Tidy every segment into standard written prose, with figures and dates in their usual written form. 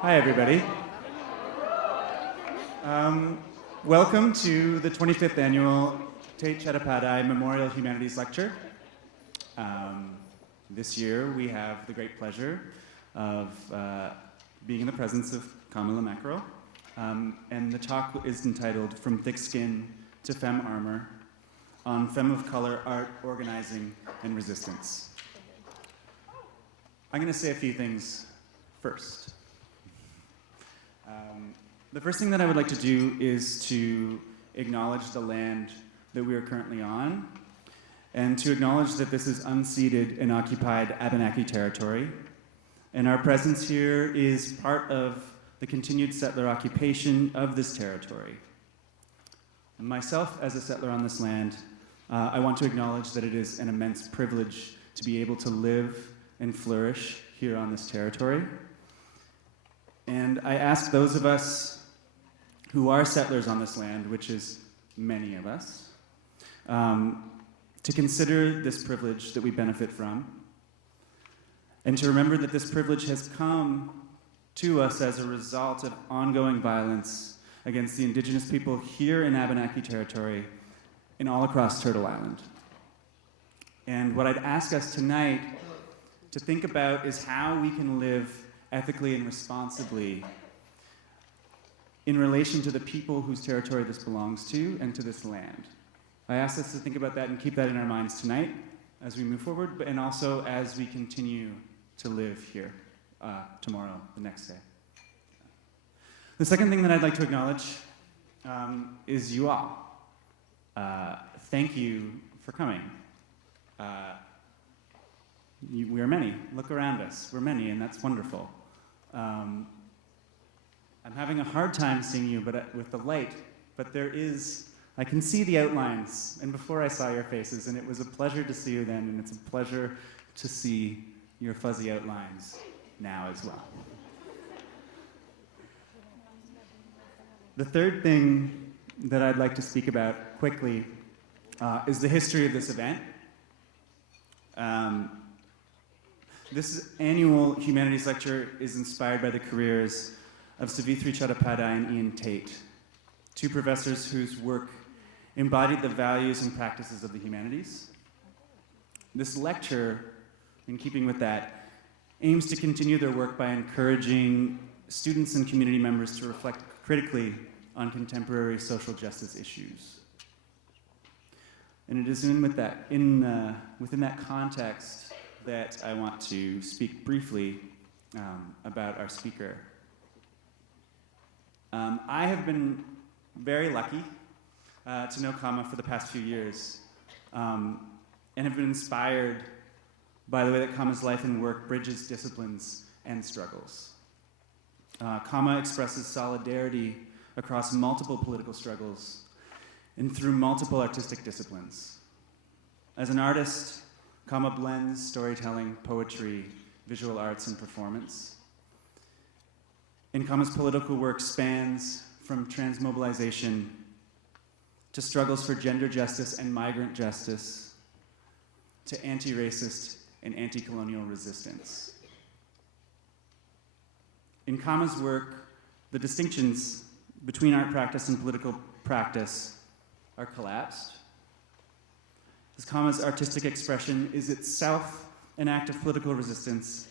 Hi, everybody. Welcome to the 25th annual Tait-Chattopadhyay Memorial Humanities Lecture. This year we have the great pleasure of being in the presence of Mackerel, and the talk is entitled From Thick Skin to Femme Armour on Femme of Color Art, Organizing, and Resistance. I'm going to say a few things first. The first thing that I would like to do is to acknowledge the land that we are currently on, and to acknowledge that this is unceded and occupied Abenaki territory, and our presence here is part of the continued settler occupation of this territory. And myself, as a settler on this land, I want to acknowledge that it is an immense privilege to be able to live and flourish here on this territory. And I ask those of us who are settlers on this land, which is many of us, to consider this privilege that we benefit from, and to remember that this privilege has come to us as a result of ongoing violence against the Indigenous people here in Abenaki territory and all across Turtle Island. And what I'd ask us tonight to think about is how we can live ethically and responsibly in relation to the people whose territory this belongs to and to this land. I ask us to think about that and keep that in our minds tonight as we move forward, and also as we continue to live here tomorrow, the next day. The second thing that I'd like to acknowledge is you all. Thank you for coming. We are many. Look around us. We're many, and that's wonderful. I'm having a hard time seeing you with the light, but I can see the outlines, and before I saw your faces, and it was a pleasure to see you then, and it's a pleasure to see your fuzzy outlines now as well. The third thing that I'd like to speak about quickly is the history of this event. This annual humanities lecture is inspired by the careers of Tait-Chattopadhyay and Ian Tait, two professors whose work embodied the values and practices of the humanities. This lecture, in keeping with that, aims to continue their work by encouraging students and community members to reflect critically on contemporary social justice issues. And it is within that context that I want to speak briefly about our speaker. I have been very lucky to know Kama for the past few years and have been inspired by the way that Kama's life and work bridges disciplines and struggles. Kama expresses solidarity across multiple political struggles and through multiple artistic disciplines. As an artist, Kama blends storytelling, poetry, visual arts, and performance. And Kama's political work spans from transmobilization to struggles for gender justice and migrant justice to anti-racist and anti-colonial resistance. In Kama's work, the distinctions between art practice and political practice are collapsed. As Kama's artistic expression is itself an act of political resistance,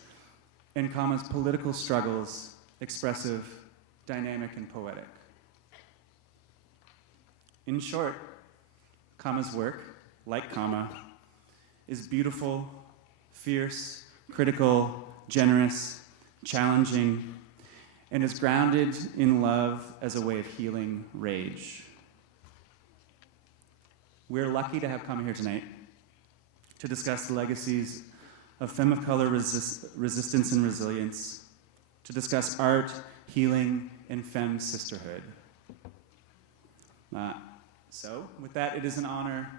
and Kama's political struggles expressive, dynamic, and poetic. In short, Kama's work, like Kama, is beautiful, fierce, critical, generous, challenging, and is grounded in love as a way of healing rage. We're lucky to have Kama here tonight to discuss the legacies of femme of color resistance and resilience, to discuss art, healing, and femme sisterhood. So, with that, it is an honor,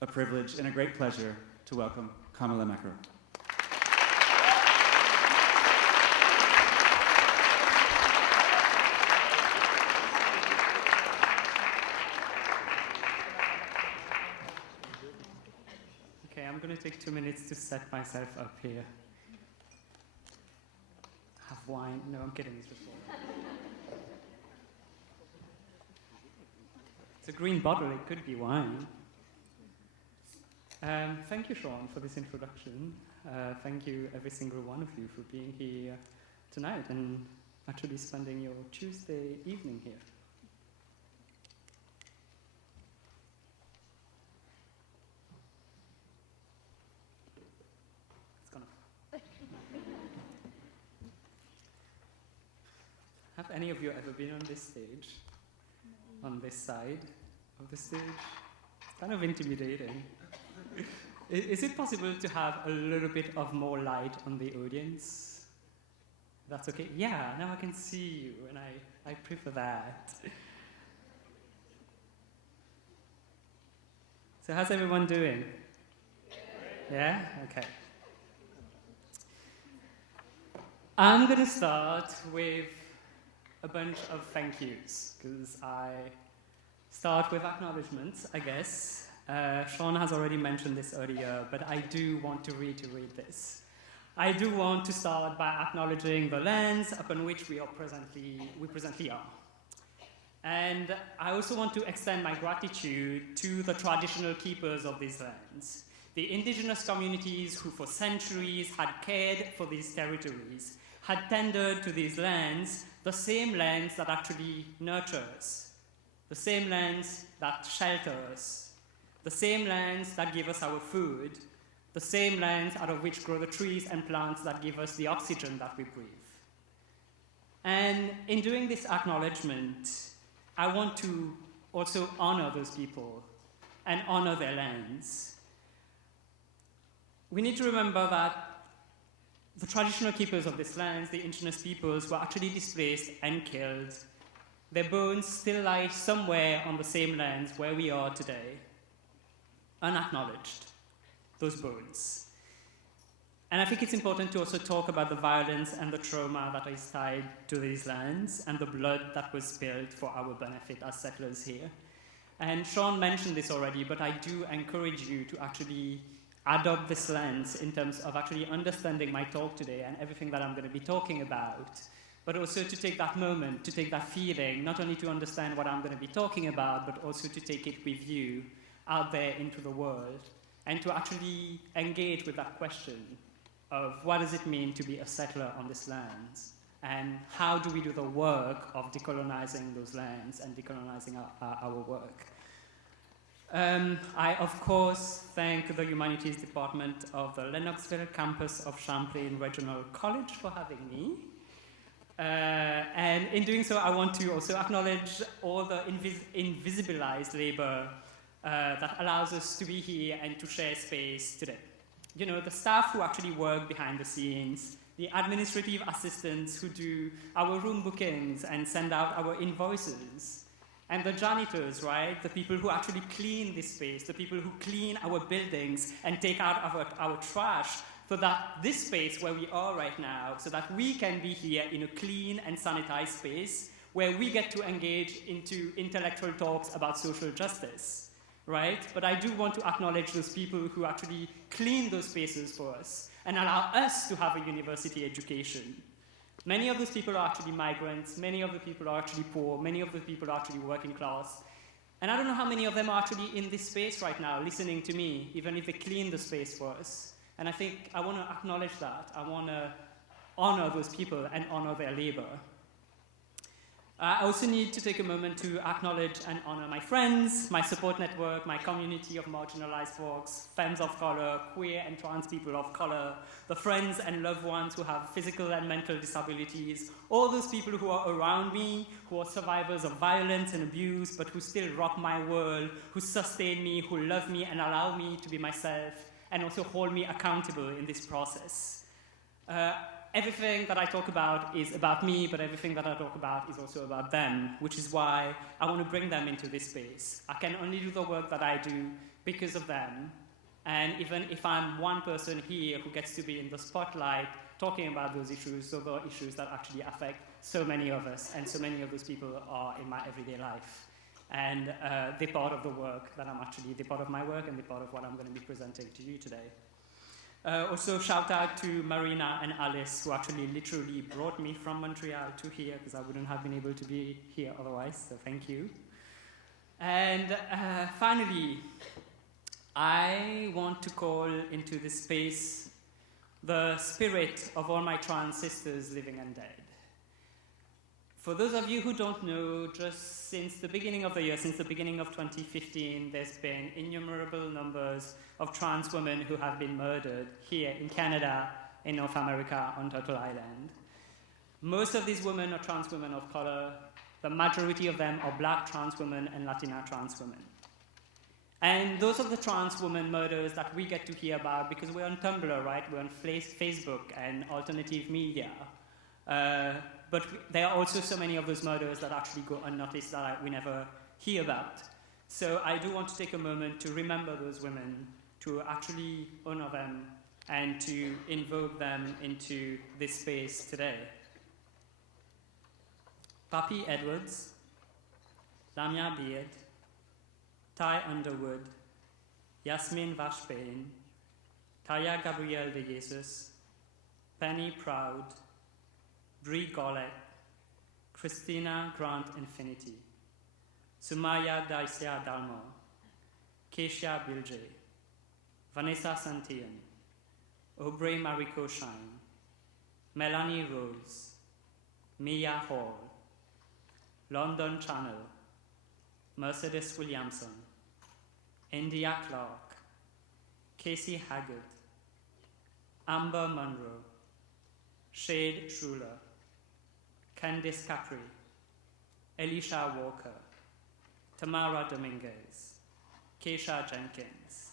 a privilege, and a great pleasure to welcome Kama Mackerel. Okay, I'm going to take 2 minutes to set myself up here. Have wine? No, I'm kidding. It's just water. It's a green bottle. It could be wine. Thank you, Sean, for this introduction. Thank you, every single one of you, for being here tonight and actually spending your Tuesday evening here. It's gonna. Have any of you ever been on this stage? On this side of the stage? It's kind of intimidating. Is it possible to have a little bit of more light on the audience? That's okay? Yeah, now I can see you, and I prefer that. So how's everyone doing? Yeah? Okay. I'm going to start with a bunch of thank yous, because I start with acknowledgements, I guess. Sean has already mentioned this earlier, but I do want to reiterate this. I do want to start by acknowledging the lands upon which we presently are. And I also want to extend my gratitude to the traditional keepers of these lands, the indigenous communities who for centuries had cared for these territories, had tended to these lands, the same lands that actually nurture us, the same lands that shelter us, the same lands that give us our food, the same lands out of which grow the trees and plants that give us the oxygen that we breathe. And in doing this acknowledgement, I want to also honor those people and honor their lands. We need to remember that the traditional keepers of these lands, the indigenous peoples, were actually displaced and killed. Their bones still lie somewhere on the same lands where we are today, unacknowledged, those bones. And I think it's important to also talk about the violence and the trauma that is tied to these lands and the blood that was spilled for our benefit as settlers here. And Sean mentioned this already, but I do encourage you to actually adopt this lens in terms of actually understanding my talk today and everything that I'm going to be talking about, but also to take that moment, to take that feeling, not only to understand what I'm going to be talking about, but also to take it with you out there into the world and to actually engage with that question of what does it mean to be a settler on this land, and how do we do the work of decolonizing those lands and decolonizing our work. I, of course, thank the Humanities Department of the Lennoxville campus of Champlain Regional College for having me. And in doing so, I want to also acknowledge all the invisibilized labor that allows us to be here and to share space today. You know, the staff who actually work behind the scenes, the administrative assistants who do our room bookings and send out our invoices, and the janitors, right? The people who actually clean this space, the people who clean our buildings and take out our trash so that this space where we are right now, so that we can be here in a clean and sanitized space where we get to engage into intellectual talks about social justice. Right? But I do want to acknowledge those people who actually clean those spaces for us and allow us to have a university education. Many of those people are actually migrants, many of the people are actually poor, many of the people are actually working class. And I don't know how many of them are actually in this space right now, listening to me, even if they clean the space for us. And I think I want to acknowledge that. I want to honor those people and honor their labor. I also need to take a moment to acknowledge and honor my friends, my support network, my community of marginalized folks, femmes of color, queer and trans people of color, the friends and loved ones who have physical and mental disabilities, all those people who are around me, who are survivors of violence and abuse, but who still rock my world, who sustain me, who love me and allow me to be myself, and also hold me accountable in this process. Everything that I talk about is about me, but everything that I talk about is also about them, which is why I want to bring them into this space. I can only do the work that I do because of them. And even if I'm one person here who gets to be in the spotlight talking about those issues, those are issues that actually affect so many of us, and so many of those people are in my everyday life. And they're part of the work that they're part of my work, and they're part of what I'm going to be presenting to you today. Also, shout out to Marina and Alice, who actually literally brought me from Montreal to here, because I wouldn't have been able to be here otherwise, so thank you. And finally, I want to call into this space the spirit of all my trans sisters living and dead. For those of you who don't know, just since the beginning of the year, since the beginning of 2015, there's been innumerable numbers of trans women who have been murdered here in Canada, in North America, on Turtle Island. Most of these women are trans women of color. The majority of them are Black trans women and Latina trans women. And those are the trans women murders that we get to hear about because we're on Tumblr, right? We're on Facebook and alternative media. But there are also so many of those murders that actually go unnoticed that we never hear about. So I do want to take a moment to remember those women, to actually honor them, and to invoke them into this space today. Papi Edwards, Lamia Beard, Ty Underwood, Yasmin Vashpain, Taya Gabrielle de Jesus, Penny Proud, Brie Gollet, Christina Grant Infinity, Sumaya Daisya Dalmo, Keisha Bilge, Vanessa Santillan, Aubrey Mariko Shine, Melanie Rose, Mia Hall, London Channel, Mercedes Williamson, India Clark, Casey Haggard, Amber Monroe, Shade Schuler, Candice Capri, Elisha Walker, Tamara Dominguez, Keisha Jenkins,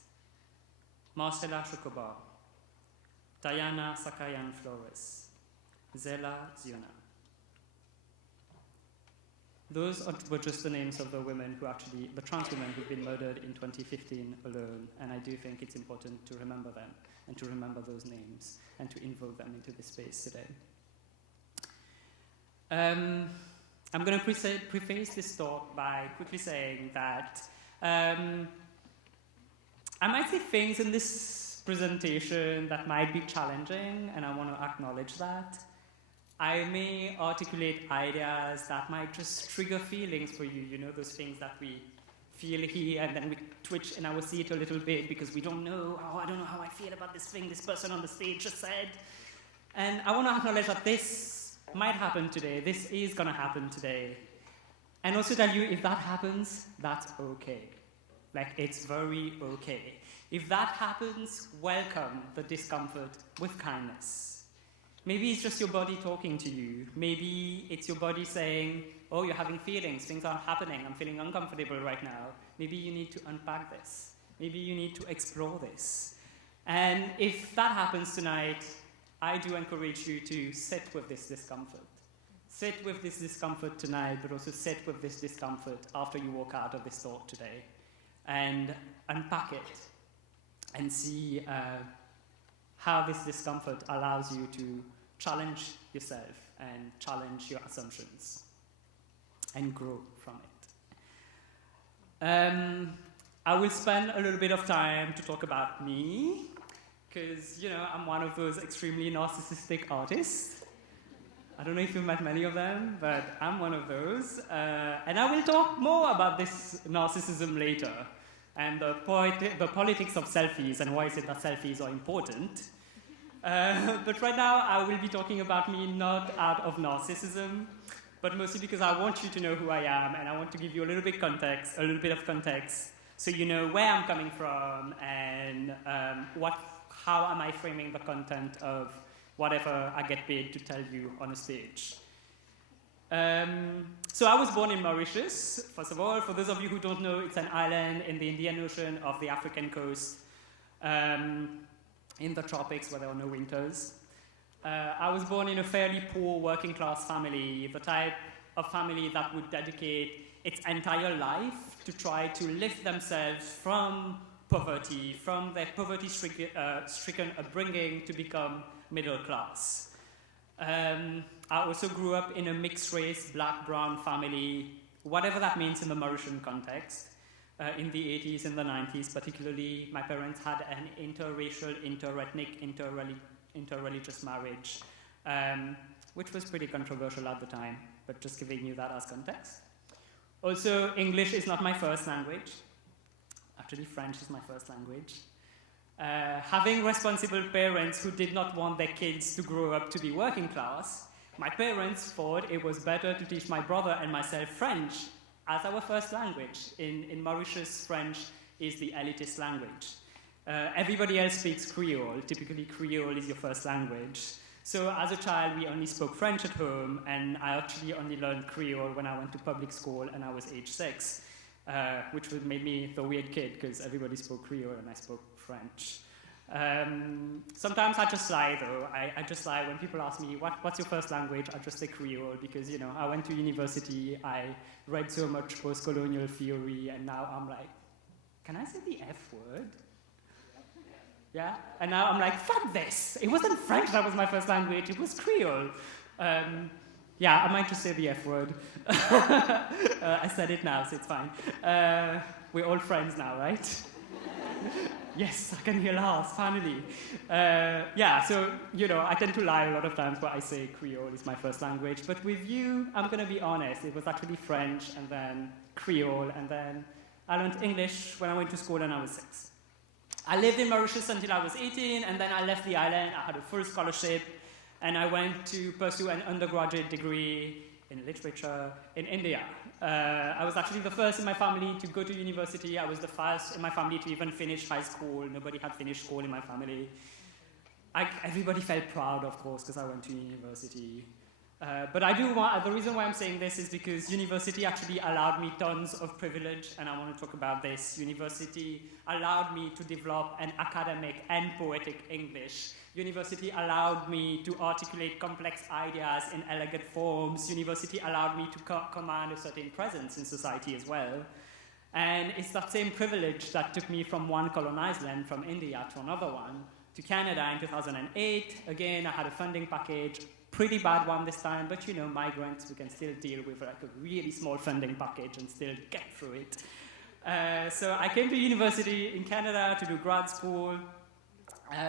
Marcela Chocobar, Diana Sakayan Flores, Zela Ziona. those were just the names of the women who actually, the trans women who've been murdered in 2015 alone, and I do think it's important to remember them, and to remember those names, and to invoke them into this space today. I'm going to preface this talk by quickly saying that I might say things in this presentation that might be challenging, and I want to acknowledge that. I may articulate ideas that might just trigger feelings for you, you know, those things that we feel here and then we twitch in our seat a little bit because we don't know, oh, I don't know how I feel about this thing this person on the stage just said. And I want to acknowledge that this might happen today, this is going to happen today. And also tell you, if that happens, that's okay. Like, it's very okay. If that happens, welcome the discomfort with kindness. Maybe it's just your body talking to you. Maybe it's your body saying, oh, you're having feelings, things aren't happening, I'm feeling uncomfortable right now. Maybe you need to unpack this. Maybe you need to explore this. And if that happens tonight, I do encourage you to sit with this discomfort. Sit with this discomfort tonight, but also sit with this discomfort after you walk out of this talk today. And unpack it and see how this discomfort allows you to challenge yourself and challenge your assumptions and grow from it. I will spend a little bit of time to talk about me, because, you know, I'm one of those extremely narcissistic artists. I don't know if you've met many of them, but I'm one of those. And I will talk more about this narcissism later, and the politics of selfies and why is it that selfies are important. But right now, I will be talking about me not out of narcissism, but mostly because I want you to know who I am, and I want to give you a little bit of context, so you know where I'm coming from, and how am I framing the content of whatever I get paid to tell you on a stage. So I was born in Mauritius, first of all. For those of you who don't know, it's an island in the Indian Ocean off the African coast, in the tropics where there are no winters. I was born in a fairly poor working class family, the type of family that would dedicate its entire life to try to lift themselves from poverty, from their poverty-stricken upbringing to become middle class. I also grew up in a mixed-race, black-brown family, whatever that means in the Mauritian context. In the 80s and the 90s, particularly, my parents had an interracial, interethnic, interreligious marriage, which was pretty controversial at the time, but just giving you that as context. Also, English is not my first language. Actually, French is my first language. Having responsible parents who did not want their kids to grow up to be working class, my parents thought it was better to teach my brother and myself French as our first language. In Mauritius, French is the elitist language. Everybody else speaks Creole. Typically, Creole is your first language. So as a child, we only spoke French at home, and I actually only learned Creole when I went to public school and I was age 6, which made me the weird kid, because everybody spoke Creole and I spoke French. Sometimes I just lie, though. I just lie when people ask me, what's your first language? I just say Creole, because, you know, I went to university, I read so much post-colonial theory, and now I'm like, can I say the F word? Yeah? And now I'm like, fuck this! It wasn't French that was my first language, it was Creole. Yeah, I might just say the F word. I said it now, so it's fine. We're all friends now, right? Yes, I can hear laughs, finally. Yeah, so, you know, I tend to lie a lot of times, but I say Creole is my first language. But with you, I'm going to be honest. It was actually French, and then Creole, and then I learned English when I went to school and I was 6. I lived in Mauritius until I was 18, and then I left the island. I had a full scholarship, and I went to pursue an undergraduate degree in literature in India. I was actually the first in my family to go to university. I was the first in my family to even finish high school. Nobody had finished school in my family. Everybody felt proud, of course, because I went to university. But I do want, the reason why I'm saying this is because university actually allowed me tons of privilege, and I want to talk about this. University allowed me to develop an academic and poetic English. University allowed me to articulate complex ideas in elegant forms. University allowed me to command a certain presence in society as well. And it's that same privilege that took me from one colonized land, from India, to another one, to Canada in 2008. Again, I had a funding package, pretty bad one this time, but you know, migrants, we can still deal with like a really small funding package and still get through it. So I came to university in Canada to do grad school.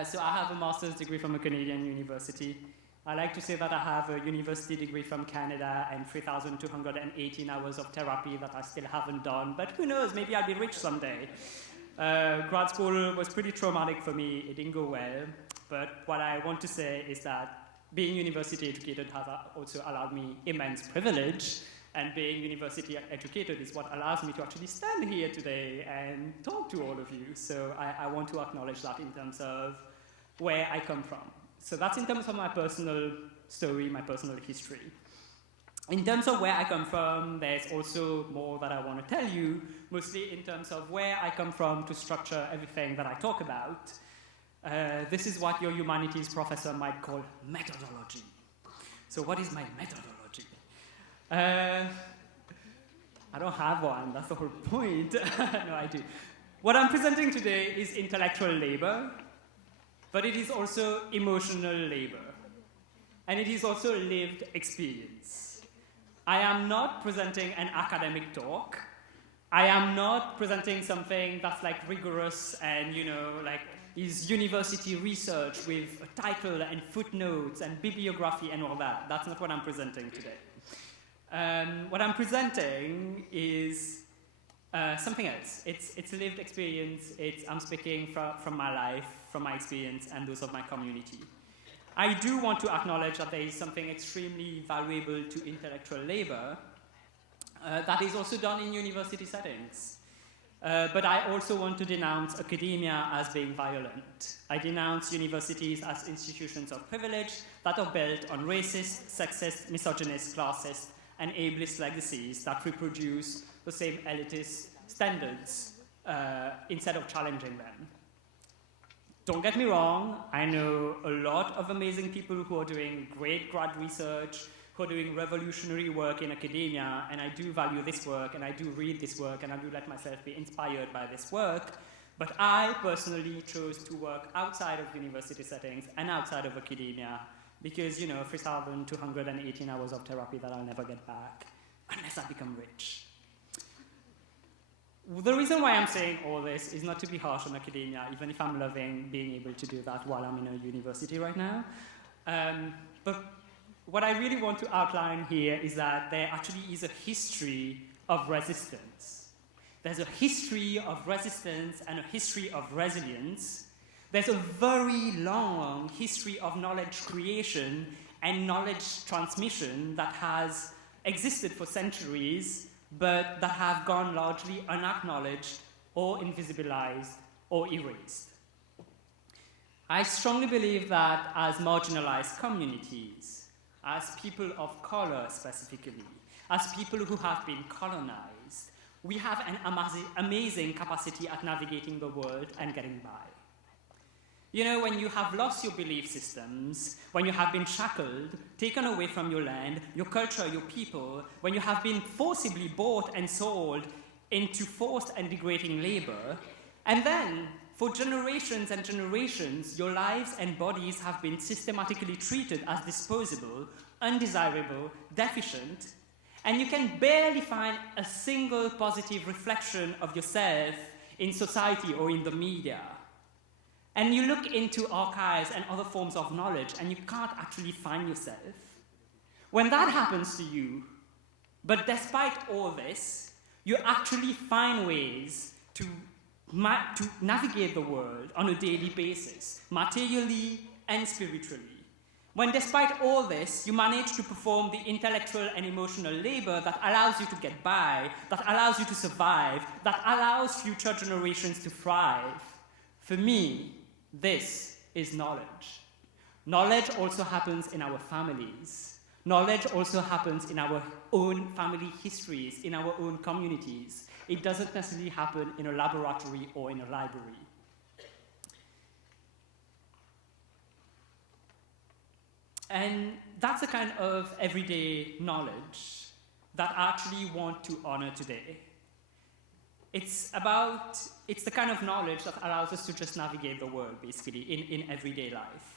So I have a master's degree from a Canadian university. I like to say that I have a university degree from Canada and 3,218 hours of therapy that I still haven't done, but who knows, maybe I'll be rich someday. Grad school was pretty traumatic for me, it didn't go well, but what I want to say is that being university educated has also allowed me immense privilege, and being university educated is what allows me to actually stand here today and talk to all of you. So I want to acknowledge that in terms of where I come from. So that's in terms of my personal story, my personal history. In terms of where I come from, there's also more that I want to tell you, mostly in terms of where I come from to structure everything that I talk about. This is what your humanities professor might call methodology. So what is my methodology? I don't have one, that's the whole point. No, I do. What I'm presenting today is intellectual labor, but it is also emotional labor. And it is also lived experience. I am not presenting an academic talk. I am not presenting something that's like rigorous and, you know, like is university research with a title and footnotes and bibliography and all that. That's not what I'm presenting today. What I'm presenting is something else. It's lived experience. I'm speaking from my life, from my experience, and those of my community. I do want to acknowledge that there is something extremely valuable to intellectual labor that is also done in university settings. But I also want to denounce academia as being violent. I denounce universities as institutions of privilege that are built on racist, sexist, misogynist, classist, and ableist legacies that reproduce the same elitist standards instead of challenging them. Don't get me wrong, I know a lot of amazing people who are doing great grad research, who are doing revolutionary work in academia, and I do value this work, and I do read this work, and I do let myself be inspired by this work. But I personally chose to work outside of university settings and outside of academia because, you know, 3,218 hours of therapy that I'll never get back unless I become rich. The reason why I'm saying all this is not to be harsh on academia, even if I'm loving being able to do that while I'm in a university right now. But what I really want to outline here is that there actually is a history of resistance. There's a history of resistance and a history of resilience. There's a very long history of knowledge creation and knowledge transmission that has existed for centuries, but that have gone largely unacknowledged or invisibilized or erased. I strongly believe that as marginalized communities, as people of color specifically, as people who have been colonized, we have an amazing capacity at navigating the world and getting by. You know, when you have lost your belief systems, when you have been shackled, taken away from your land, your culture, your people, when you have been forcibly bought and sold into forced and degrading labor, and then for generations and generations, your lives and bodies have been systematically treated as disposable, undesirable, deficient, and you can barely find a single positive reflection of yourself in society or in the media. And you look into archives and other forms of knowledge and you can't actually find yourself. When that happens to you, but despite all this, you actually find ways to navigate the world on a daily basis, materially and spiritually. When despite all this, you manage to perform the intellectual and emotional labor that allows you to get by, that allows you to survive, that allows future generations to thrive. For me, this is knowledge. Knowledge also happens in our families. Knowledge also happens in our own family histories, in our own communities. It doesn't necessarily happen in a laboratory or in a library. And that's the kind of everyday knowledge that I actually want to honor today. It's the kind of knowledge that allows us to just navigate the world, basically, in everyday life.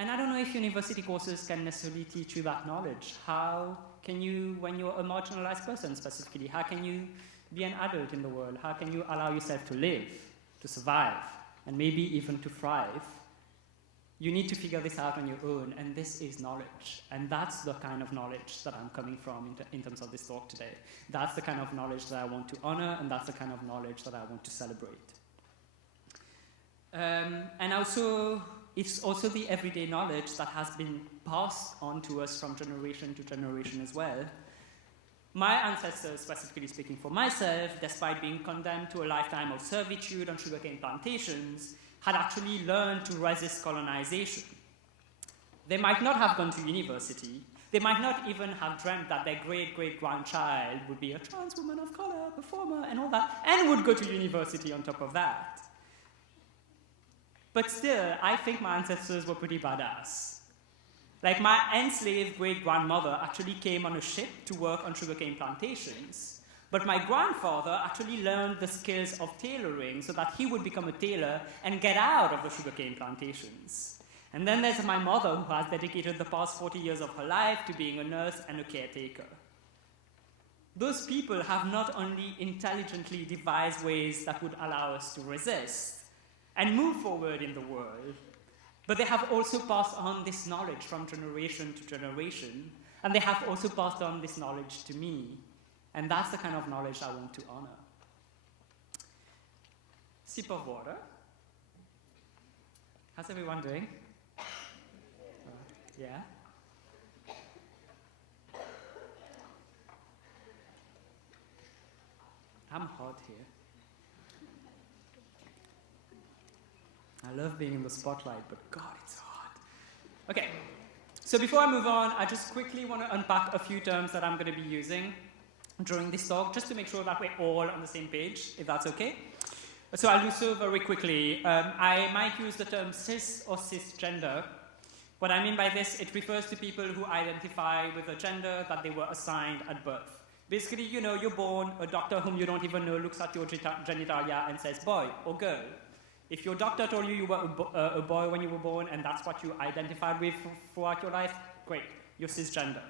And I don't know if university courses can necessarily teach you that knowledge. How can you, when you're a marginalized person specifically, how can you be an adult in the world? How can you allow yourself to live, to survive, and maybe even to thrive? You need to figure this out on your own, and this is knowledge. And that's the kind of knowledge that I'm coming from in terms of this talk today. That's the kind of knowledge that I want to honor, and that's the kind of knowledge that I want to celebrate. And also, it's also the everyday knowledge that has been passed on to us from generation to generation as well. My ancestors, specifically speaking for myself, despite being condemned to a lifetime of servitude on sugarcane plantations, had actually learned to resist colonization. They might not have gone to university. They might not even have dreamt that their great-great-grandchild would be a trans woman of color, performer, and all that, and would go to university on top of that. But still, I think my ancestors were pretty badass. Like, my enslaved great-grandmother actually came on a ship to work on sugarcane plantations. But my grandfather actually learned the skills of tailoring so that he would become a tailor and get out of the sugarcane plantations. And then there's my mother, who has dedicated the past 40 years of her life to being a nurse and a caretaker. Those people have not only intelligently devised ways that would allow us to resist and move forward in the world, but they have also passed on this knowledge from generation to generation, and they have also passed on this knowledge to me. And that's the kind of knowledge I want to honor. Sip of water. How's everyone doing? Yeah? I'm hot here. I love being in the spotlight, but God, it's hot. Okay, so before I move on, I just quickly want to unpack a few terms that I'm going to be using during this talk, just to make sure that we're all on the same page, if that's okay. So I'll do so very quickly. I might use the term cis or cisgender. What I mean by this, it refers to people who identify with a gender that they were assigned at birth. Basically, you know, you're born, a doctor whom you don't even know looks at your genitalia and says boy or girl. If your doctor told you you were a boy when you were born and that's what you identified with throughout your life, great, you're cisgender.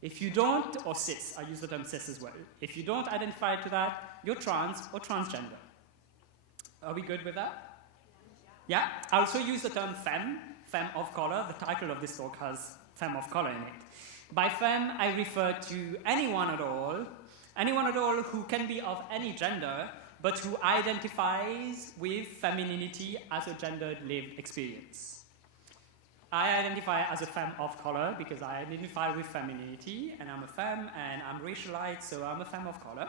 If you don't, or cis, I use the term cis as well. If you don't identify to that, you're trans or transgender. Are we good with that? Yeah? I also use the term femme, femme of color. The title of this talk has femme of color in it. By femme, I refer to anyone at all who can be of any gender, but who identifies with femininity as a gendered lived experience. I identify as a femme of color because I identify with femininity, and I'm a femme, and I'm racialized, so I'm a femme of color.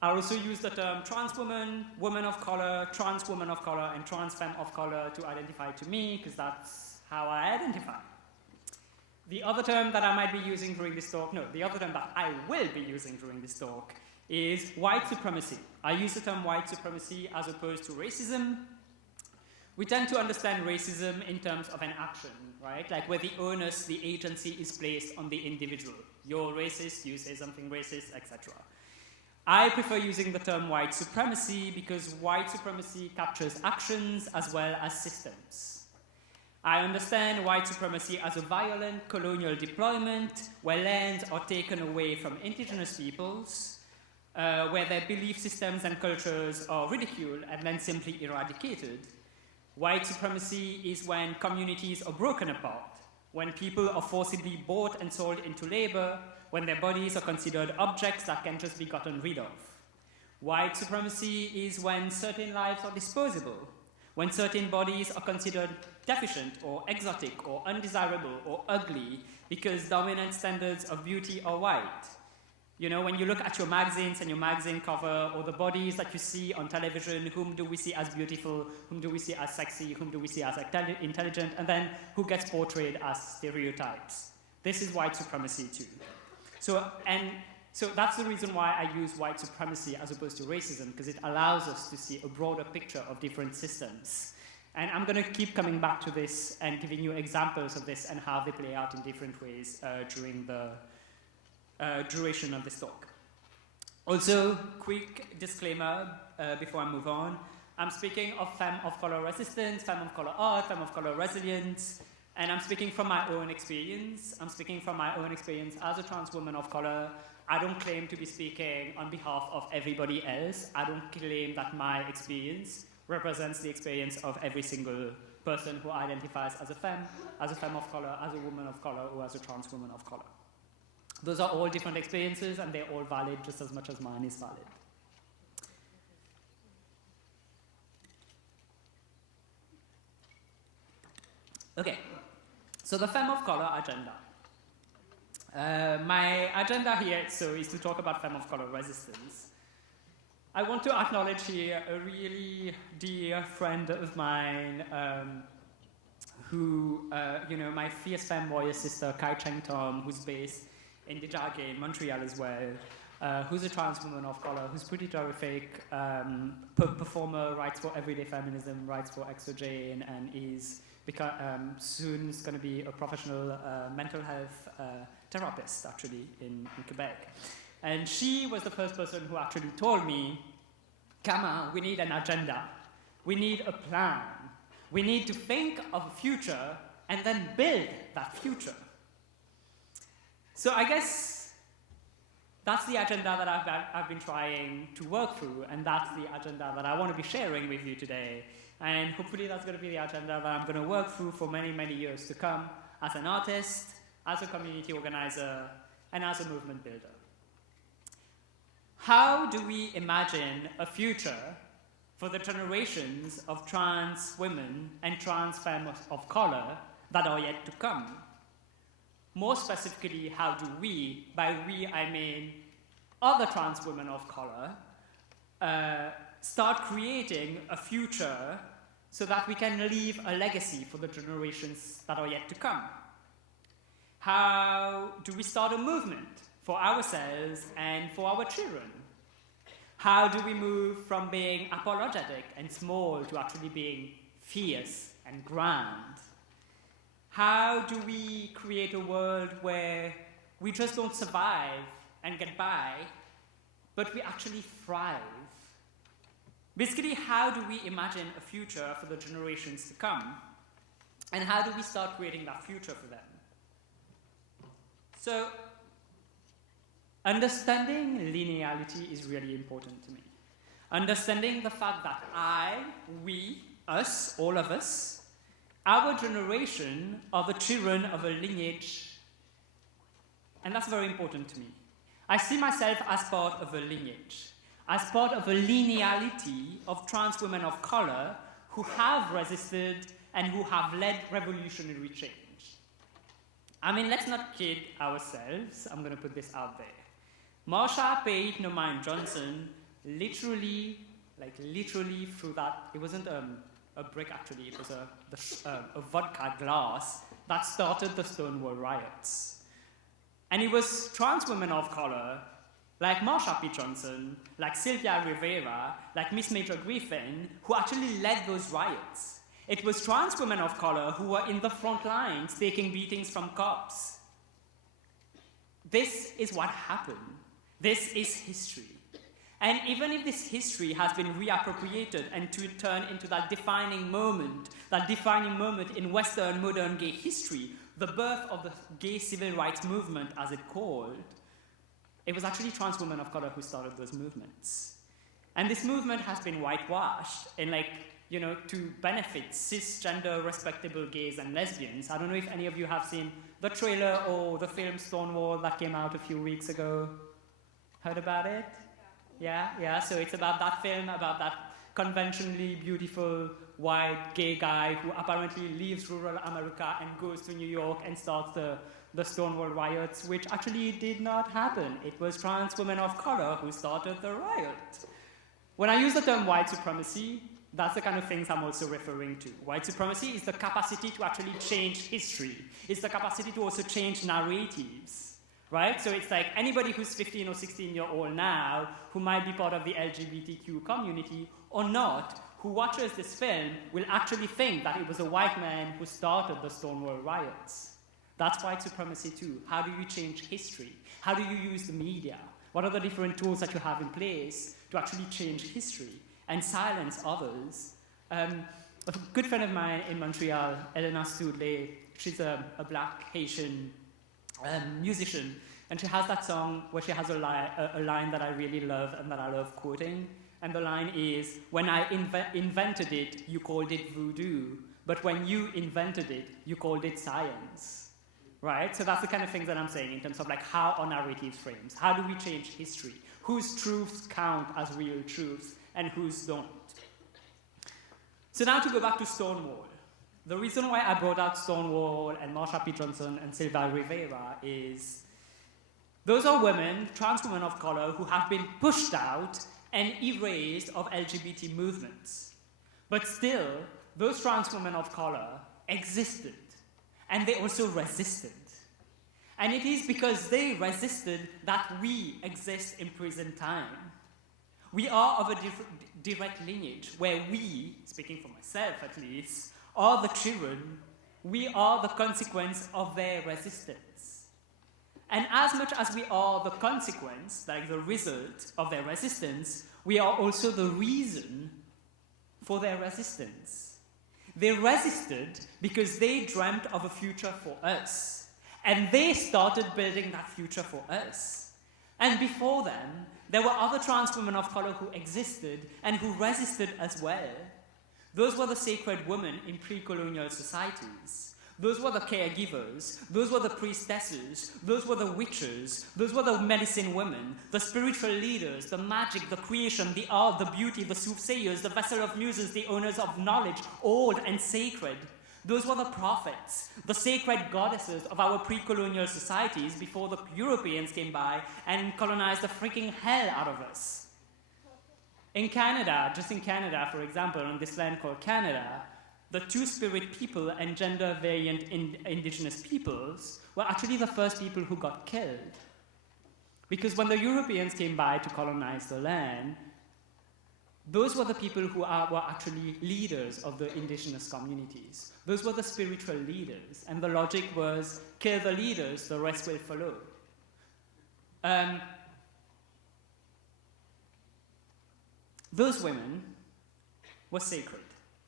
I also use the term trans woman, woman of color, trans woman of color, and trans femme of color to identify to me, because that's how I identify. The other term that I might be using during this talk, the other term that I will be using during this talk is white supremacy. I use the term white supremacy as opposed to racism. We tend to understand racism in terms of an action, right? Like where the onus, the agency is placed on the individual. You're racist, you say something racist, etc. I prefer using the term white supremacy because white supremacy captures actions as well as systems. I understand white supremacy as a violent colonial deployment where lands are taken away from indigenous peoples, where their belief systems and cultures are ridiculed and then simply eradicated. White supremacy is when communities are broken apart, when people are forcibly bought and sold into labor, when their bodies are considered objects that can just be gotten rid of. White supremacy is when certain lives are disposable, when certain bodies are considered deficient or exotic or undesirable or ugly because dominant standards of beauty are white. You know, when you look at your magazines and your magazine cover, or the bodies that you see on television, whom do we see as beautiful, whom do we see as sexy, whom do we see as intelligent, and then who gets portrayed as stereotypes. This is white supremacy too. So that's the reason why I use white supremacy as opposed to racism, because it allows us to see a broader picture of different systems. And I'm going to keep coming back to this and giving you examples of this and how they play out in different ways during the duration of this talk. Also, quick disclaimer before I move on. I'm speaking of femme of color resistance, femme of color art, femme of color resilience, and I'm speaking from my own experience. I'm speaking from my own experience as a trans woman of color. I don't claim to be speaking on behalf of everybody else. I don't claim that my experience represents the experience of every single person who identifies as a femme of color, as a woman of color, or as a trans woman of color. Those are all different experiences, and they're all valid just as much as mine is valid. Okay, so the femme of color agenda. My agenda here is to talk about femme of color resistance. I want to acknowledge here a really dear friend of mine who, my fierce femme warrior sister, Kai Cheng Tom, who's based in Dijage, in Montreal as well, who's a trans woman of color, who's pretty terrific, performer, writes for Everyday Feminism, writes for XOJ, and is soon is going to be a professional mental health therapist, actually, in Quebec. And she was the first person who actually told me, Kama, we need an agenda. We need a plan. We need to think of a future and then build that future. So I guess that's the agenda that I've been trying to work through, and that's the agenda that I want to be sharing with you today. And hopefully that's going to be the agenda that I'm going to work through for many, many years to come as an artist, as a community organizer, and as a movement builder. How do we imagine a future for the generations of trans women and trans femmes of color that are yet to come? More specifically, how do we, by we I mean other trans women of color, start creating a future so that we can leave a legacy for the generations that are yet to come? How do we start a movement for ourselves and for our children? How do we move from being apologetic and small to actually being fierce and grand? How do we create a world where we just don't survive and get by, but we actually thrive? Basically, how do we imagine a future for the generations to come? And how do we start creating that future for them? So, understanding lineality is really important to me. Understanding the fact that I, we, us, all of us, our generation are the children of a lineage, and that's very important to me. I see myself as part of a lineage, as part of a lineality of trans women of color who have resisted and who have led revolutionary change. I mean, let's not kid ourselves. I'm going to put this out there. Marsha Page Nomain Johnson literally through that, it wasn't a brick actually, it was a vodka glass that started the Stonewall riots. And it was trans women of color, like Marsha P. Johnson, like Sylvia Rivera, like Miss Major Griffin, who actually led those riots. It was trans women of color who were in the front lines taking beatings from cops. This is what happened. This is history. And even if this history has been reappropriated and to turn into that defining moment in Western modern gay history, the birth of the gay civil rights movement, as it's called, it was actually trans women of color who started those movements. And this movement has been whitewashed in to benefit cisgender respectable gays and lesbians. I don't know if any of you have seen the trailer or the film Stonewall that came out a few weeks ago. Heard about it? Yeah. So it's about that film, about that conventionally beautiful white gay guy who apparently leaves rural America and goes to New York and starts the the Stonewall riots, which actually did not happen. It was trans women of color who started the riot. When I use the term white supremacy, that's the kind of things I'm also referring to. White supremacy is the capacity to actually change history. It's the capacity to also change narratives, right? So it's like anybody who's 15 or 16-year-old now who might be part of the LGBTQ community or not, who watches this film will actually think that it was a white man who started the Stonewall riots. That's white supremacy too. How do you change history? How do you use the media? What are the different tools that you have in place to actually change history and silence others? A good friend of mine in Montreal, Elena Stoudley, she's a black Haitian musician, and she has that song where she has a line that I really love and that I love quoting. And the line is, when I invented it, you called it voodoo, but when you invented it, you called it science. Right? So that's the kind of things that I'm saying in terms of like how are narratives framed? How do we change history? Whose truths count as real truths and whose don't? So now to go back to Stonewall. The reason why I brought out Stonewall and Marsha P. Johnson and Sylvia Rivera is those are women, trans women of color, who have been pushed out and erased of LGBT movements. But still, those trans women of color existed. And they also resisted. And it is because they resisted that we exist in present time. We are of a direct lineage where we, speaking for myself at least, are the children, we are the consequence of their resistance. And as much as we are the consequence, like the result of their resistance, we are also the reason for their resistance. They resisted because they dreamt of a future for us. And they started building that future for us. And before them, there were other trans women of color who existed and who resisted as well. Those were the sacred women in pre-colonial societies. Those were the caregivers, those were the priestesses, those were the witches, those were the medicine women, the spiritual leaders, the magic, the creation, the art, the beauty, the soothsayers, the vessel of muses, the owners of knowledge, old and sacred. Those were the prophets, the sacred goddesses of our pre-colonial societies before the Europeans came by and colonized the freaking hell out of us. In Canada, just in Canada, for example, on this land called Canada, the two-spirit people and gender-variant indigenous peoples were actually the first people who got killed. Because when the Europeans came by to colonize the land, those were the people who were actually leaders of the indigenous communities. Those were the spiritual leaders. And the logic was, kill the leaders, the rest will follow. Those women were sacred.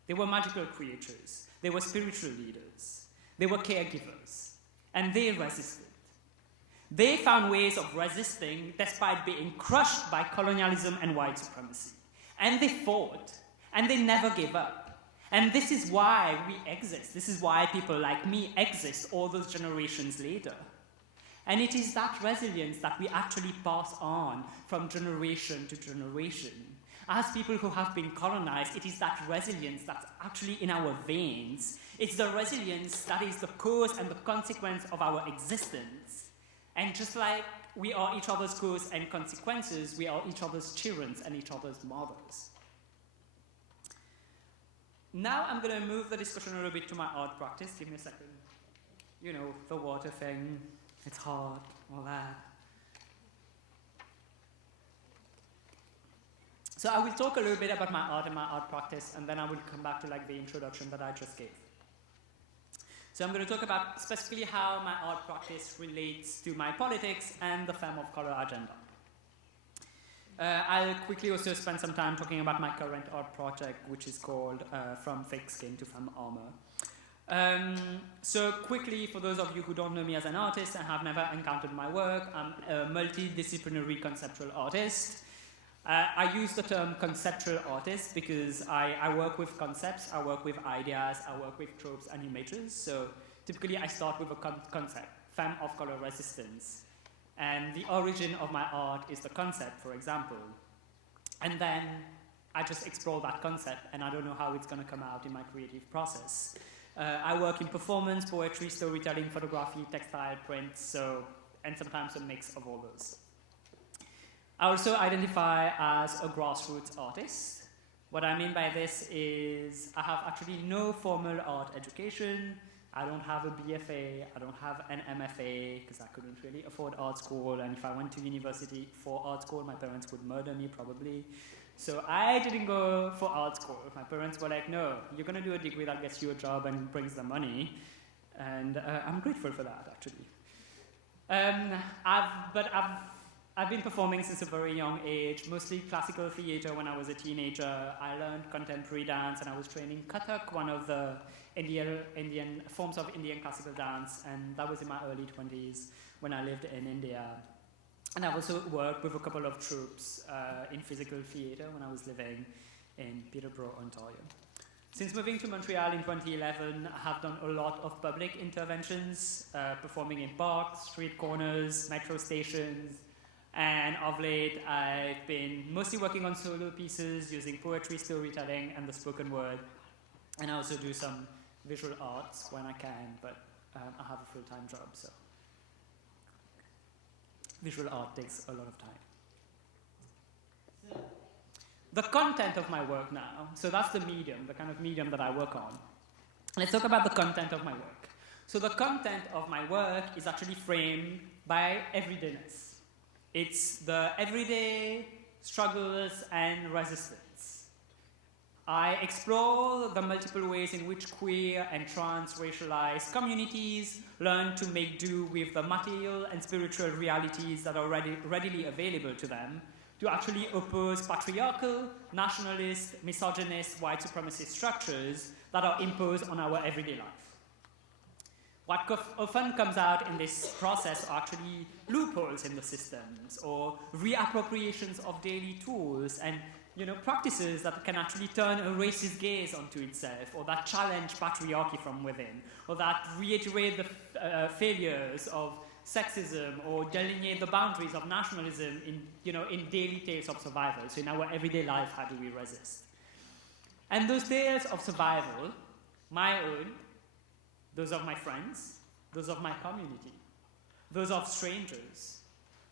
They were magical creatures. They were spiritual leaders. They were caregivers. And they resisted. They found ways of resisting despite being crushed by colonialism and white supremacy. And they fought. And they never gave up. And this is why we exist. This is why people like me exist all those generations later. And it is that resilience that we actually pass on from generation to generation. As people who have been colonized, it is that resilience that's actually in our veins. It's the resilience that is the cause and the consequence of our existence. And just like we are each other's cause and consequences, we are each other's children and each other's mothers. Now I'm going to move the discussion a little bit to my art practice. Give me a second. You know, the water thing, it's hard, all that. So I will talk a little bit about my art and my art practice, and then I will come back to like the introduction that I just gave. So I'm going to talk about specifically how my art practice relates to my politics and the femme of color agenda. I'll quickly also spend some time talking about my current art project, which is called From Fake Skin to Femme Armour. So quickly, for those of you who don't know me as an artist and have never encountered my work, I'm a multidisciplinary conceptual artist. I use the term conceptual artist because I work with concepts, I work with ideas, I work with tropes and images. So typically I start with a concept, femme of color resistance. And the origin of my art is the concept, for example. And then I just explore that concept and I don't know how it's going to come out in my creative process. I work in performance, poetry, storytelling, photography, textile, print, and sometimes a mix of all those. I also identify as a grassroots artist. What I mean by this is I have actually no formal art education. I don't have a BFA, I don't have an MFA, because I couldn't really afford art school, and if I went to university for art school, my parents would murder me probably. So I didn't go for art school. My parents were like, no, you're going to do a degree that gets you a job and brings the money. And I'm grateful for that, actually. I've been performing since a very young age, mostly classical theater when I was a teenager. I learned contemporary dance, and I was training Kathak, one of the Indian forms of Indian classical dance, and that was in my early 20s when I lived in India. And I've also worked with a couple of troupes in physical theatre when I was living in Peterborough, Ontario. Since moving to Montreal in 2011, I have done a lot of public interventions, performing in parks, street corners, metro stations, and of late I've been mostly working on solo pieces using poetry, storytelling, and the spoken word. And I also do some visual arts when I can, but I have a full-time job, so visual art takes a lot of time. The content of my work now, so that's the medium, the kind of medium that I work on. Let's talk about the content of my work. So the content of my work is actually framed by everydayness. It's the everyday struggles and resistance. I explore the multiple ways in which queer and trans racialized communities learn to make do with the material and spiritual realities that are readily available to them to actually oppose patriarchal, nationalist, misogynist, white supremacist structures that are imposed on our everyday life. What often comes out in this process are actually loopholes in the systems or reappropriations of daily tools and practices that can actually turn a racist gaze onto itself, or that challenge patriarchy from within, or that reiterate the failures of sexism, or delineate the boundaries of nationalism in daily tales of survival. So in our everyday life, how do we resist? And those tales of survival, my own, those of my friends, those of my community, those of strangers,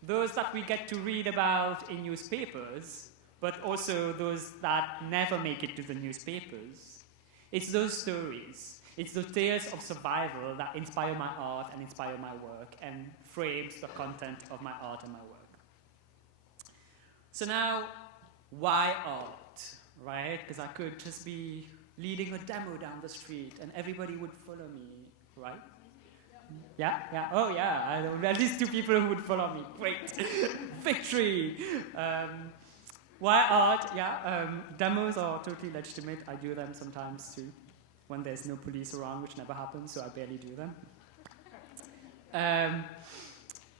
those that we get to read about in newspapers, but also those that never make it to the newspapers. It's those stories, it's the tales of survival that inspire my art and inspire my work and frames the content of my art and my work. So now, why art, right? Because I could just be leading a demo down the street and everybody would follow me, right? Yeah, oh yeah, at least 2 people who would follow me, great, victory. Why art? Yeah, demos are totally legitimate. I do them sometimes too, when there's no police around, which never happens, so I barely do them.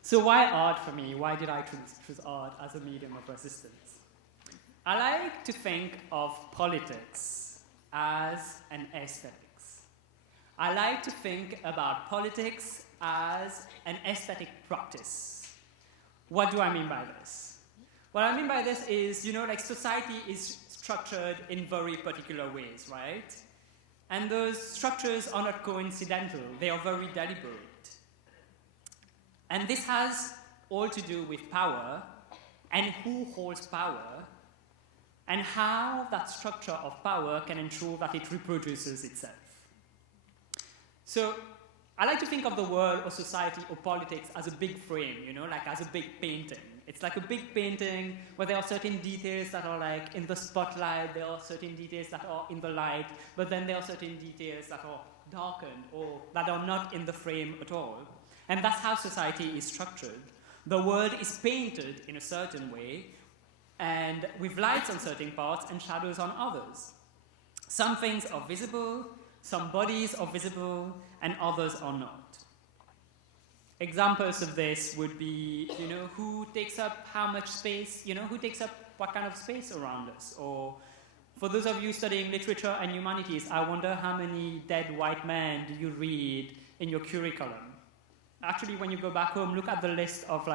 So why art for me? Why did I choose art as a medium of resistance? I like to think of politics as an aesthetics. I like to think about politics as an aesthetic practice. What do I mean by this? What I mean by this is, society is structured in very particular ways, right? And those structures are not coincidental, they are very deliberate. And this has all to do with power, and who holds power, and how that structure of power can ensure that it reproduces itself. So, I like to think of the world or society or politics as a big frame, like as a big painting. It's like a big painting where there are certain details that are like in the spotlight, there are certain details that are in the light, but then there are certain details that are darkened or that are not in the frame at all. And that's how society is structured. The world is painted in a certain way, and with lights on certain parts and shadows on others. Some things are visible, some bodies are visible, and others are not. Examples of this would be, who takes up how much space, who takes up what kind of space around us. Or for those of you studying literature and humanities, I wonder how many dead white men do you read in your curriculum? Actually, when you go back home, look at the list of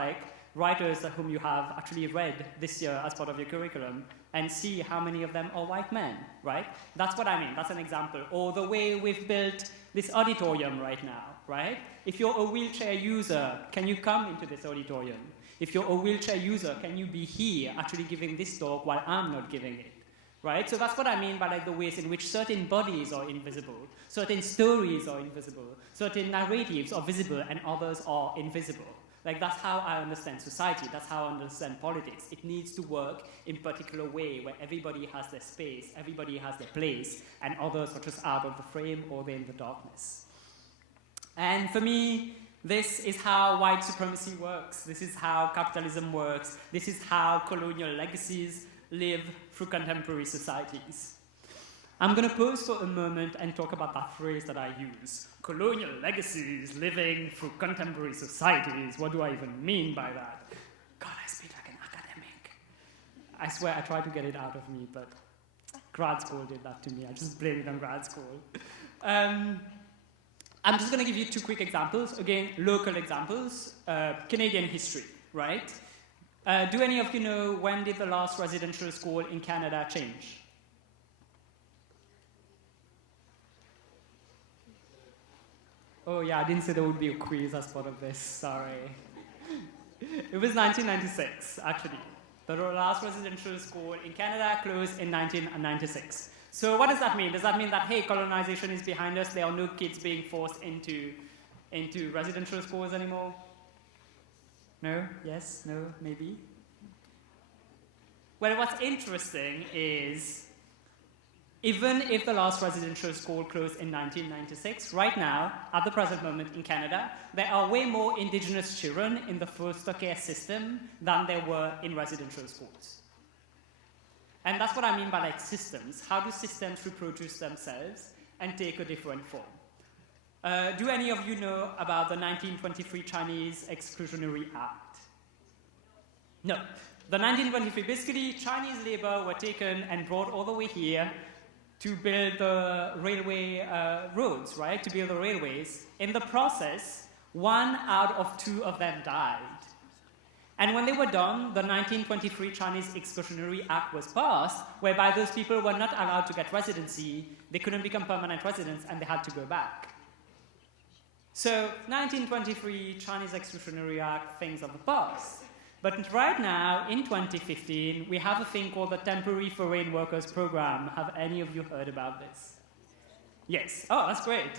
writers whom you have actually read this year as part of your curriculum and see how many of them are white men, right? That's what I mean, that's an example. Or the way we've built this auditorium right now, right? If you're a wheelchair user, can you come into this auditorium? If you're a wheelchair user, can you be here actually giving this talk while I'm not giving it? Right? So that's what I mean by like the ways in which certain bodies are invisible, certain stories are invisible, certain narratives are visible and others are invisible. Like that's how I understand society, that's how I understand politics. It needs to work in a particular way where everybody has their space, everybody has their place, and others are just out of the frame or they're in the darkness. And for me, this is how white supremacy works. This is how capitalism works. This is how colonial legacies live through contemporary societies. I'm going to pause for a moment and talk about that phrase that I use. Colonial legacies living through contemporary societies. What do I even mean by that? God, I speak like an academic. I swear I tried to get it out of me, but grad school did that to me. I just blame it on grad school. I'm just going to give you two quick examples. Again, local examples. Canadian history, right? Do any of you know when did the last residential school in Canada change? Oh yeah, I didn't say there would be a quiz as part of this, sorry. It was 1996, actually. The last residential school in Canada closed in 1996. So what does that mean? Does that mean that, hey, colonization is behind us, there are no kids being forced into residential schools anymore? No? Yes? No? Maybe? Well, what's interesting is, even if the last residential school closed in 1996, right now, at the present moment in Canada, there are way more Indigenous children in the foster care system than there were in residential schools. And that's what I mean by like systems. How do systems reproduce themselves and take a different form? Do any of you know about the 1923 Chinese Exclusionary Act? No. The 1923, basically, Chinese labor were taken and brought all the way here to build the railway roads, right? To build the railways. In the process, 1 out of 2 of them died. And when they were done, the 1923 Chinese Exclusionary Act was passed, whereby those people were not allowed to get residency, they couldn't become permanent residents, and they had to go back. So, 1923 Chinese Exclusionary Act, things of the past. But right now, in 2015, we have a thing called the Temporary Foreign Workers Program. Have any of you heard about this? Yes. Oh, that's great.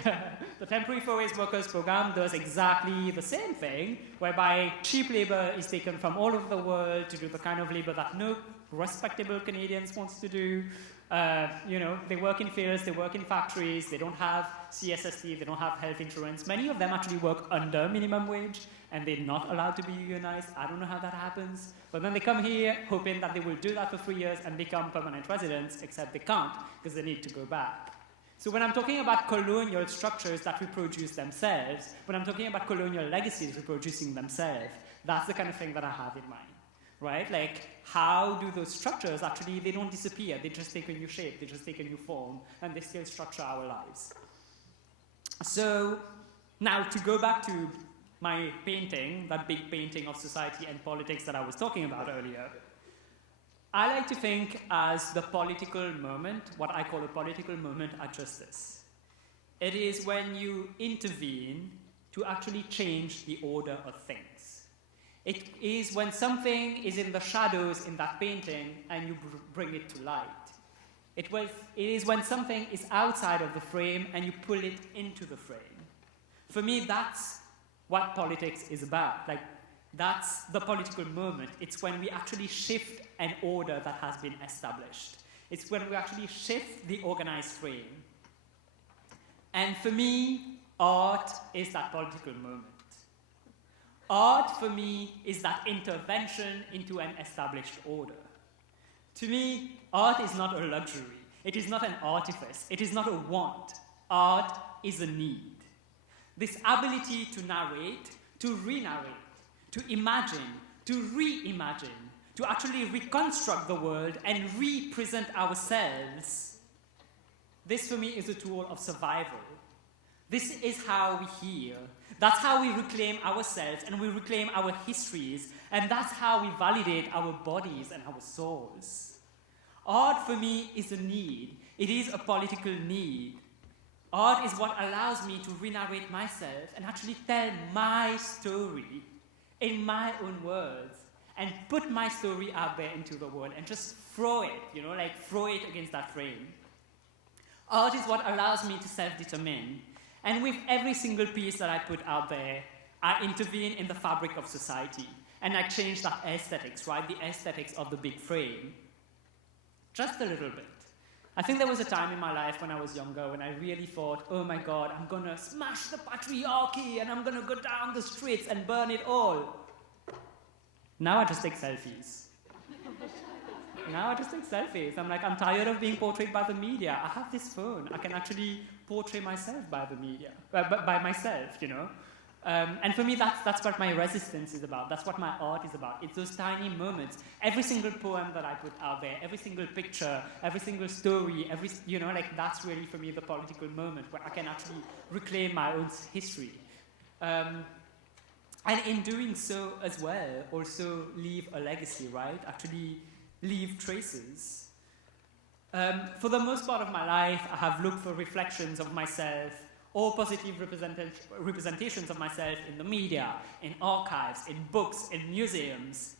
The Temporary Foreign Workers Program does exactly the same thing, whereby cheap labor is taken from all over the world to do the kind of labor that no respectable Canadians wants to do. They work in fields, they work in factories, they don't have CSST, they don't have health insurance. Many of them actually work under minimum wage, and they're not allowed to be unionized. I don't know how that happens. But then they come here hoping that they will do that for 3 years and become permanent residents, except they can't because they need to go back. So when I'm talking about colonial structures that reproduce themselves, when I'm talking about colonial legacies reproducing themselves, that's the kind of thing that I have in mind, right? Like, how do those structures actually, they don't disappear, they just take a new shape, they just take a new form, and they still structure our lives. So now to go back to my painting, that big painting of society and politics that I was talking about earlier, I like to think as the political moment, what I call a political moment at justice. It is when you intervene to actually change the order of things. It is when something is in the shadows in that painting and you bring it to light. It is when something is outside of the frame and you pull it into the frame. For me, that's what politics is about. Like, that's the political moment. It's when we actually shift an order that has been established. It's when we actually shift the organized frame. And for me, art is that political moment. Art, for me, is that intervention into an established order. To me, art is not a luxury. It is not an artifice. It is not a want. Art is a need. This ability to narrate, to re-narrate, to imagine, to reimagine, to actually reconstruct the world and represent ourselves, this for me is a tool of survival. This is how we heal. That's how we reclaim ourselves and we reclaim our histories, and that's how we validate our bodies and our souls. Art for me is a need. It is a political need. Art is what allows me to re-narrate myself and actually tell my story in my own words and put my story out there into the world and just throw it, throw it against that frame. Art is what allows me to self-determine. And with every single piece that I put out there, I intervene in the fabric of society. And I change that aesthetics, right? The aesthetics of the big frame. Just a little bit. I think there was a time in my life when I was younger when I really thought, oh my God, I'm going to smash the patriarchy and I'm going to go down the streets and burn it all. Now I just take selfies. I'm like, I'm tired of being portrayed by the media. I have this phone. I can actually portray myself by the media, by myself, And for me, that's what my resistance is about. That's what my art is about. It's those tiny moments. Every single poem that I put out there, every single picture, every single story, that's really for me the political moment where I can actually reclaim my own history. And in doing so as well, also leave a legacy, right? Actually leave traces. For the most part of my life, I have looked for reflections of myself or positive representations of myself in the media, in archives, in books, in museums.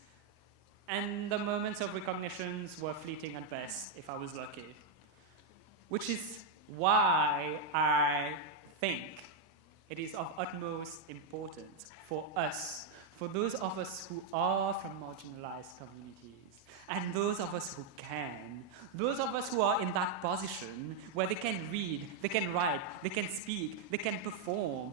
And the moments of recognitions were fleeting at best, if I was lucky. Which is why I think it is of utmost importance for us, for those of us who are from marginalized communities, and those of us who can, those of us who are in that position where they can read, they can write, they can speak, they can perform,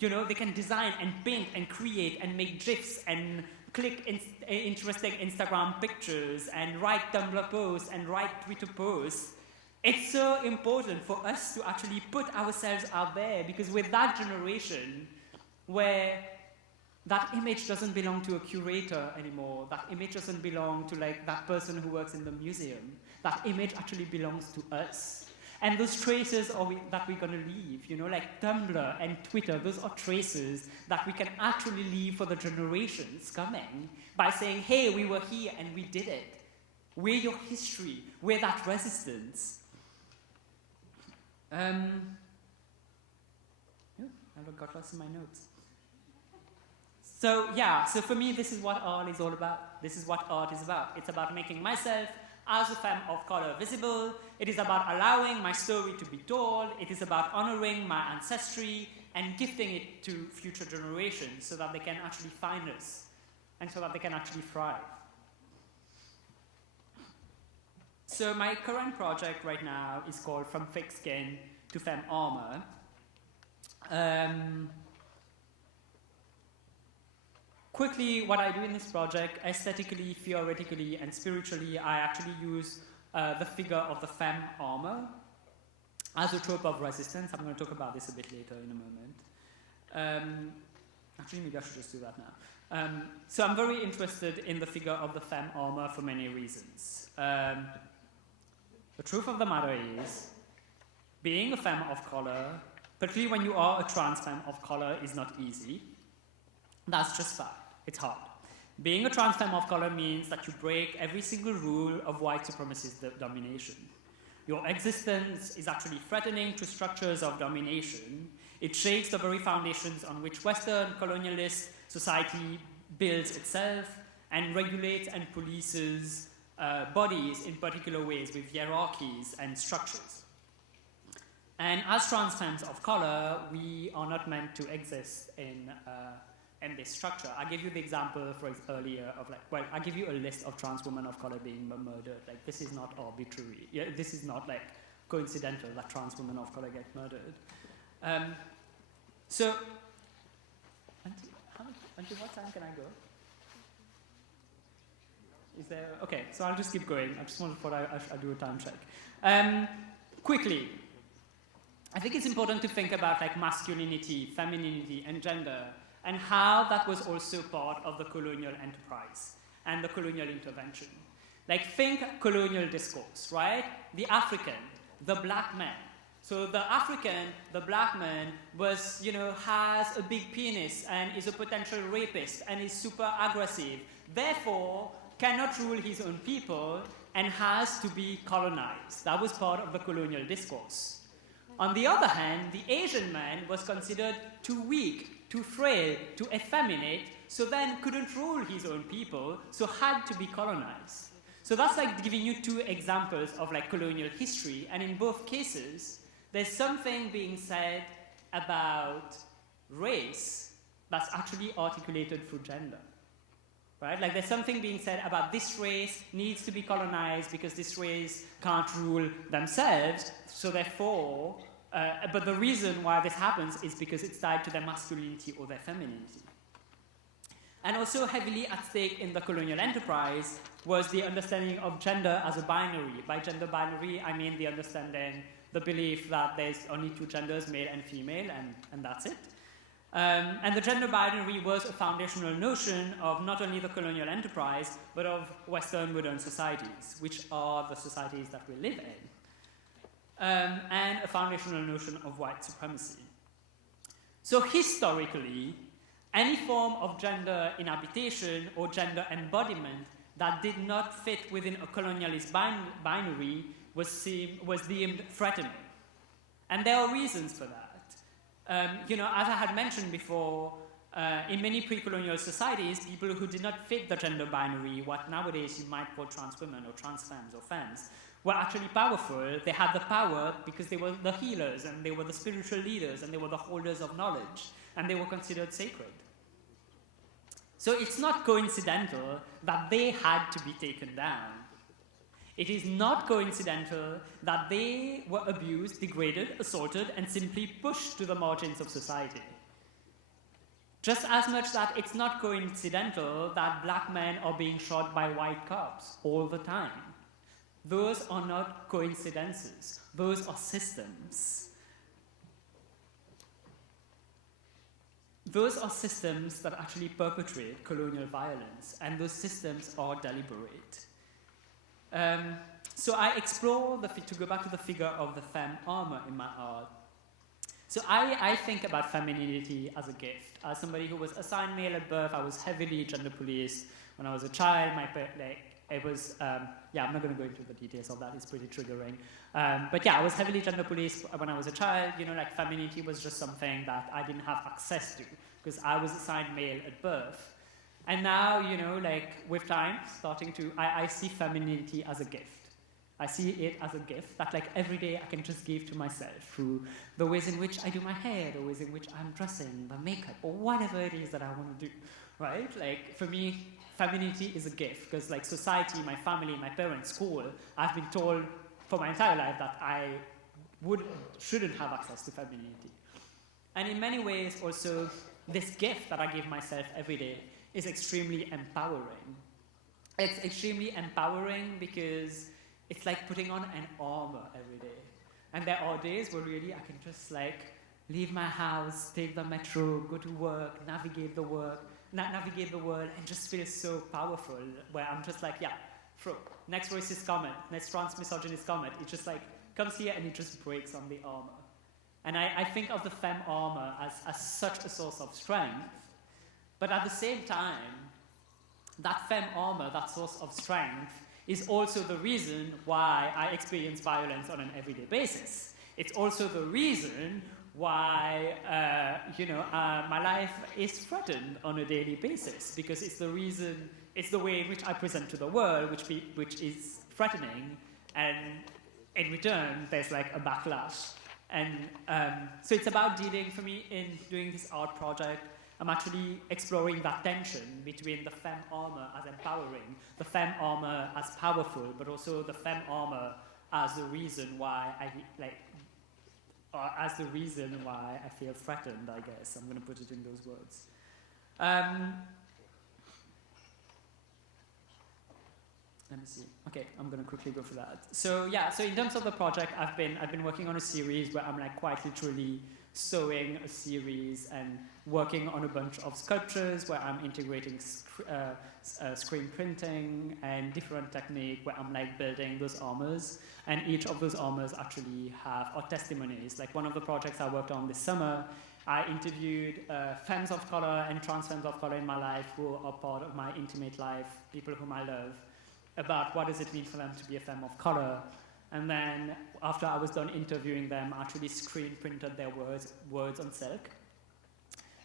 they can design and paint and create and make GIFs and click interesting Instagram pictures and write Tumblr posts and write Twitter posts. It's so important for us to actually put ourselves out there, because with that generation where that image doesn't belong to a curator anymore, that image doesn't belong to that person who works in the museum, that image actually belongs to us. And those traces that we're going to leave, like Tumblr and Twitter, those are traces that we can actually leave for the generations coming by saying, hey, we were here and we did it. We're your history. We're that resistance. I got lost in my notes. So for me, this is what art is all about. This is what art is about. It's about making myself as a femme of color visible. It is about allowing my story to be told. It is about honoring my ancestry and gifting it to future generations so that they can actually find us and so that they can actually thrive. So my current project right now is called From Thick Skin to Femme Armour. Quickly, what I do in this project, aesthetically, theoretically, and spiritually, I actually use the figure of the femme armor as a trope of resistance. I'm going to talk about this a bit later in a moment. Actually, maybe I should just do that now. So I'm very interested in the figure of the femme armor for many reasons. The truth of the matter is, being a femme of color, particularly when you are a trans femme of color, is not easy. That's just fact. It's hard. Being a trans femme of color means that you break every single rule of white supremacist domination. Your existence is actually threatening to structures of domination. It shakes the very foundations on which Western colonialist society builds itself and regulates and polices bodies in particular ways with hierarchies and structures. And as trans femmes of color, we are not meant to exist in this structure. I gave you the example earlier of I give you a list of trans women of color being murdered. This is not arbitrary. This is not coincidental that trans women of color get murdered. So, until what time can I go? Is there? Okay, so I'll just keep going. I just thought I'd do a time check. Quickly, I think it's important to think about masculinity, femininity, and gender, and how that was also part of the colonial enterprise and the colonial intervention. Think colonial discourse, right? The African, the black man. So the African, the black man, was, has a big penis and is a potential rapist and is super aggressive, therefore cannot rule his own people and has to be colonized. That was part of the colonial discourse. On the other hand, the Asian man was considered too weak, too frail, too effeminate, so then couldn't rule his own people, so had to be colonized. So that's like giving you two examples of like colonial history, and in both cases, there's something being said about race that's actually articulated through gender. Right? Like there's something being said about this race needs to be colonized because this race can't rule themselves, so therefore, but the reason why this happens is because it's tied to their masculinity or their femininity. And also heavily at stake in the colonial enterprise was the understanding of gender as a binary. By gender binary, I mean the understanding, the belief that there's only two genders, male and female, and that's it. And the gender binary was a foundational notion of not only the colonial enterprise, but of Western modern societies, which are the societies that we live in, and a foundational notion of white supremacy. So historically, any form of gender inhabitation or gender embodiment that did not fit within a colonialist binary was deemed threatening. And there are reasons for that. As I had mentioned before, in many pre-colonial societies, people who did not fit the gender binary, what nowadays you might call trans women or trans femmes or femmes, were actually powerful. They had the power because they were the healers, and they were the spiritual leaders, and they were the holders of knowledge, and they were considered sacred. So it's not coincidental that they had to be taken down. It is not coincidental that they were abused, degraded, assaulted, and simply pushed to the margins of society. Just as much that it's not coincidental that black men are being shot by white cops all the time. Those are not coincidences. Those are systems. Those are systems that actually perpetrate colonial violence, and those systems are deliberate. So I explore, to go back to the figure of the femme armour in my art. So I think about femininity as a gift. As somebody who was assigned male at birth, I was heavily gender policed. When I was a child, I'm not going to go into the details of that, it's pretty triggering. But I was heavily gender policed when I was a child. Femininity was just something that I didn't have access to because I was assigned male at birth. And now, with time, I see femininity as a gift. I see it as a gift that, every day I can just give to myself through the ways in which I do my hair, the ways in which I'm dressing, the makeup, or whatever it is that I want to do, right? For me, femininity is a gift because, society, my family, my parents, school, I've been told for my entire life that I shouldn't have access to femininity. And in many ways, also, this gift that I give myself every day is extremely empowering. It's extremely empowering because it's like putting on an armor every day. And there are days where really I can just leave my house, take the metro, go to work, navigate the world, and just feel so powerful, where I'm just next racist comment, next trans misogynist comment, it just comes here and it just breaks on the armor. And I think of the femme armor as such a source of strength. But at the same time, that femme armor, that source of strength, is also the reason why I experience violence on an everyday basis. It's also the reason why my life is threatened on a daily basis, because it's the way in which I present to the world, which is threatening, and in return, there's a backlash. And so it's about dealing, for me, in doing this art project, I'm actually exploring that tension between the femme armor as empowering, the femme armor as powerful, but also the femme armor as the reason why I feel threatened, I guess. I'm going to put it in those words. Let me see. Okay, I'm going to quickly go for that. So in terms of the project, I've been working on a series where I'm quite literally sewing a series and working on a bunch of sculptures where I'm integrating screen printing and different technique where I'm like building those armours, and each of those armours actually have our testimonies. Like one of the projects I worked on this summer, I interviewed femmes of color and trans femmes of color in my life who are part of my intimate life, people whom I love, about what does it mean for them to be a femme of color. And then after I was done interviewing them, I actually screen printed their words on silk.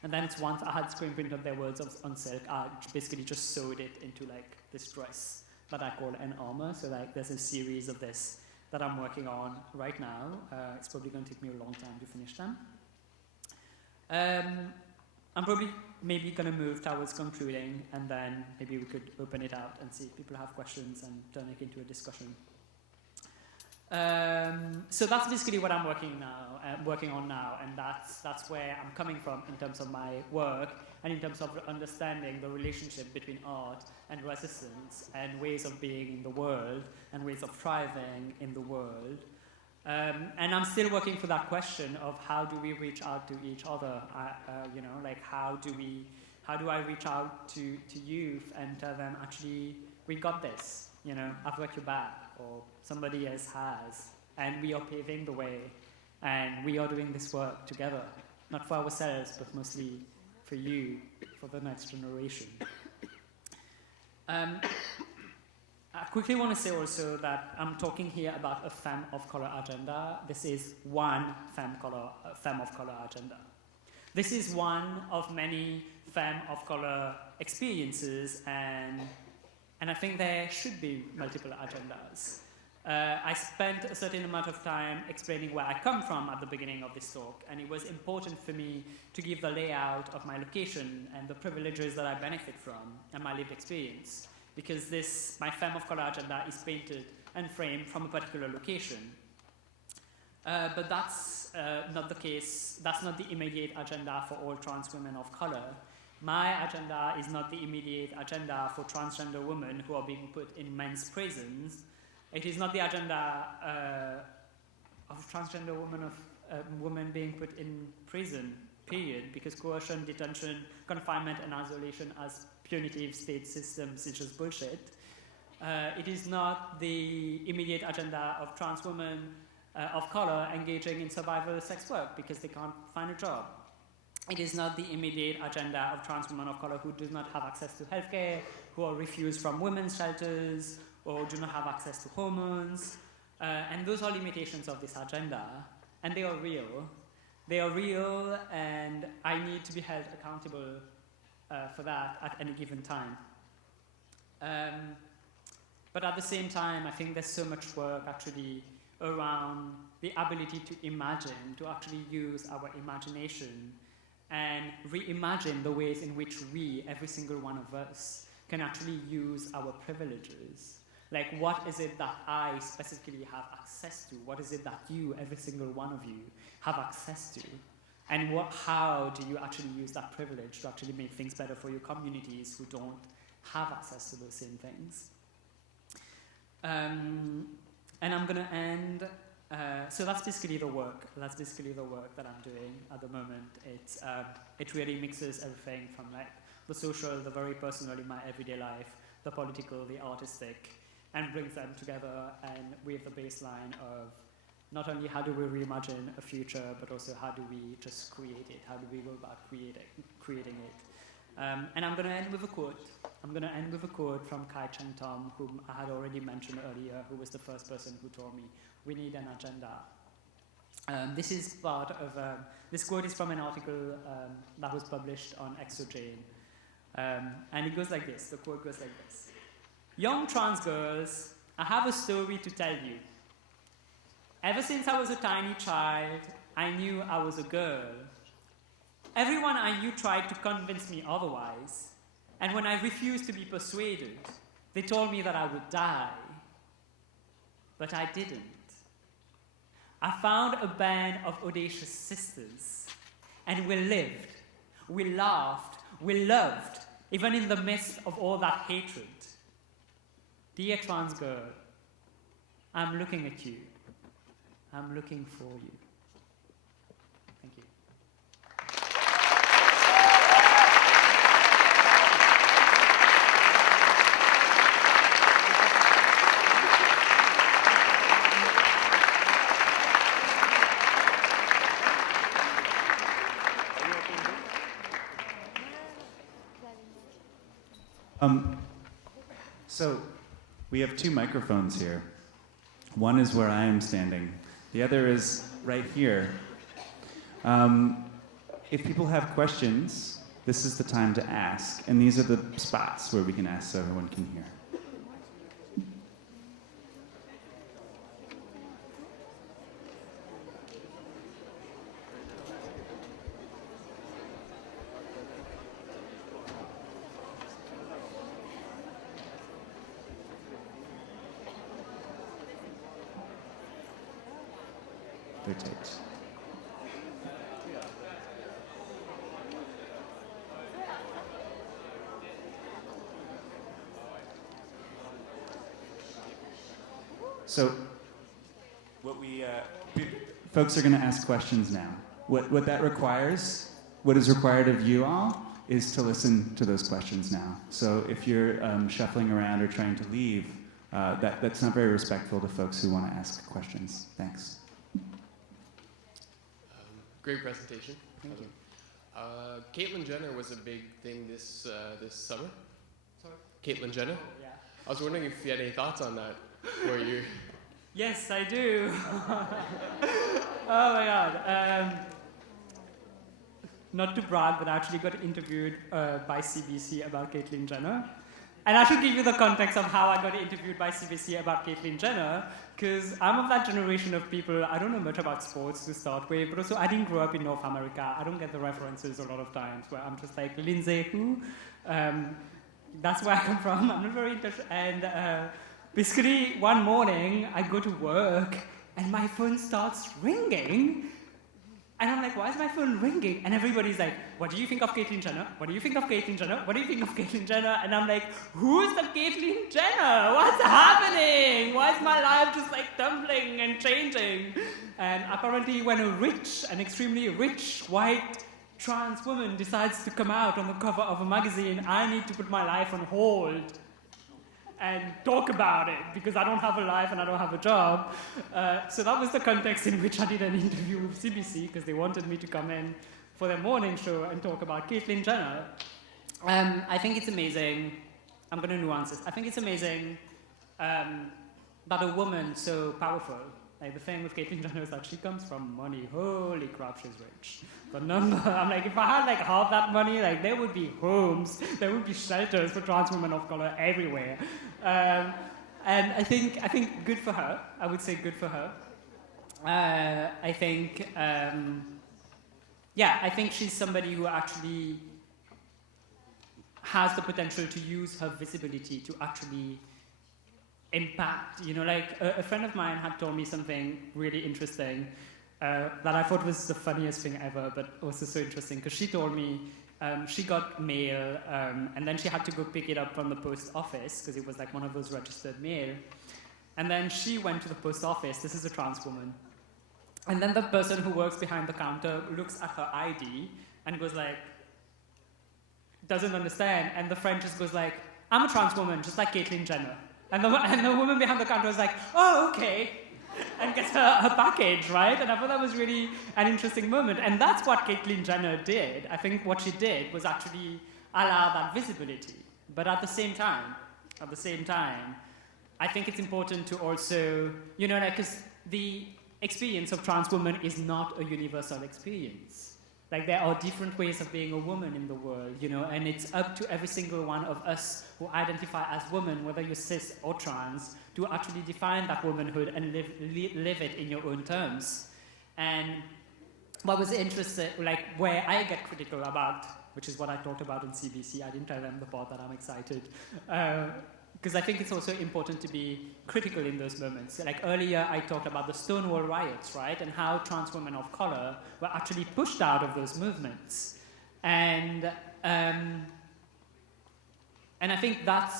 And then once I had screen printed their words on silk, I basically just sewed it into like this dress that I call an armour. So like there's a series of this that I'm working on right now. It's probably going to take me a long time to finish them. I'm probably maybe going to move towards concluding, and then maybe we could open it out and see if people have questions and turn it into a discussion. So that's basically what I'm working on now, and that's where I'm coming from in terms of my work and in terms of understanding the relationship between art and resistance and ways of being in the world and ways of thriving in the world. And I'm still working for that question of how do we reach out to each other? Like how do I reach out to youth and tell them, actually, we got this, I've got your back, or somebody else has, and we are paving the way, and we are doing this work together, not for ourselves, but mostly for you, for the next generation. I quickly want to say also that I'm talking here about a femme of color agenda. This is one femme of color agenda. This is one of many femme of color experiences, and I think there should be multiple agendas. I spent a certain amount of time explaining where I come from at the beginning of this talk, and it was important for me to give the layout of my location and the privileges that I benefit from and my lived experience, because my femme of color agenda is painted and framed from a particular location. But that's not the case. That's not the immediate agenda for all trans women of color. My agenda is not the immediate agenda for transgender women who are being put in men's prisons. It is not the agenda of transgender women being put in prison, period, because coercion, detention, confinement, and isolation as punitive state systems is just bullshit. It is not the immediate agenda of trans women of color engaging in survival sex work because they can't find a job. It is not the immediate agenda of trans women of color who do not have access to healthcare, who are refused from women's shelters, or do not have access to hormones. And those are limitations of this agenda, and they are real. They are real, and I need to be held accountable for that at any given time. But at the same time, I think there's so much work actually around the ability to imagine, to actually use our imagination and reimagine the ways in which we, every single one of us, can actually use our privileges. Like, what is it that I specifically have access to? What is it that you, every single one of you, have access to? And how do you actually use that privilege to actually make things better for your communities who don't have access to those same things? And I'm going to end. So that's basically the work. That's basically the work that I'm doing at the moment. It really mixes everything from like the social, the very personal in my everyday life, the political, the artistic, and brings them together and with the baseline of not only how do we reimagine a future, but also how do we just create it? How do we go about creating it? And I'm going to end with a quote. I'm going to end with a quote from Kai Cheng Tom, whom I had already mentioned earlier, who was the first person who told me, we need an agenda. This is part of, this quote is from an article that was published on Exojane. And it goes like this, the quote goes like this. Young trans girls, I have a story to tell you. Ever since I was a tiny child, I knew I was a girl. Everyone I knew tried to convince me otherwise, and when I refused to be persuaded, they told me that I would die. But I didn't. I found a band of audacious sisters, and we lived, we laughed, we loved, even in the midst of all that hatred. Dear trans girl, I'm looking at you. I'm looking for you. Thank you. So we have two microphones here. One is where I am standing. The other is right here. If people have questions, this is the time to ask. And these are the spots where we can ask so everyone can hear. Their takes. So, folks are going to ask questions now. What that requires, what is required of you all, is to listen to those questions now. So if you're shuffling around or trying to leave, that's not very respectful to folks who want to ask questions. Thanks. Great presentation. Thank you. Caitlyn Jenner was a big thing this summer. Sorry? Caitlyn Jenner. Oh, yeah. I was wondering if you had any thoughts on that. Were you? Yes, I do. Oh my God. Not to brag, but I actually got interviewed by CBC about Caitlyn Jenner. And I should give you the context of how I got interviewed by CBC about Caitlyn Jenner, because I'm of that generation of people, I don't know much about sports to start with, but also I didn't grow up in North America. I don't get the references a lot of times, where I'm just like, Lindsay who? That's where I come from. I'm not very interested. And basically, one morning, I go to work, and my phone starts ringing. And I'm like, why is my phone ringing? And everybody's like, what do you think of Caitlyn Jenner? What do you think of Caitlyn Jenner? What do you think of Caitlyn Jenner? And I'm like, who's the Caitlyn Jenner? What's happening? Why is my life just like tumbling and changing? And apparently when an extremely rich, white, trans woman decides to come out on the cover of a magazine, I need to put my life on hold and talk about it, because I don't have a life and I don't have a job. So that was the context in which I did an interview with CBC, because they wanted me to come in for their morning show and talk about Caitlyn Jenner. I think it's amazing. I'm going to nuance this. I think it's amazing that a woman so powerful, like the thing with Caitlyn Jenner is that she comes from money. Holy crap, she's rich. The number, I'm like, if I had like half that money, like there would be homes, there would be shelters for trans women of color everywhere. And I think good for her. I would say good for her. I think she's somebody who actually has the potential to use her visibility to actually impact. You know, like a friend of mine had told me something really interesting that I thought was the funniest thing ever, but also so interesting, because she told me she got mail, and then she had to go pick it up from the post office, because it was like one of those registered mail. And then she went to the post office, this is a trans woman, and then the person who works behind the counter looks at her ID and goes like, doesn't understand, and the friend just goes like, I'm a trans woman, just like Caitlyn Jenner. And the woman behind the counter was like, oh, okay, and gets her package, right? And I thought that was really an interesting moment. And that's what Caitlyn Jenner did. I think what she did was actually allow that visibility. But at the same time, I think it's important to also, you know, like, because the experience of trans women is not a universal experience. Like, there are different ways of being a woman in the world, you know, and it's up to every single one of us who identify as women, whether you're cis or trans, to actually define that womanhood and live it in your own terms. And what was interesting, like, where I get critical about, which is what I talked about on CBC, I didn't tell them the part that I'm excited, because I think it's also important to be critical in those moments. Like earlier, I talked about the Stonewall riots, right? And how trans women of color were actually pushed out of those movements. And I think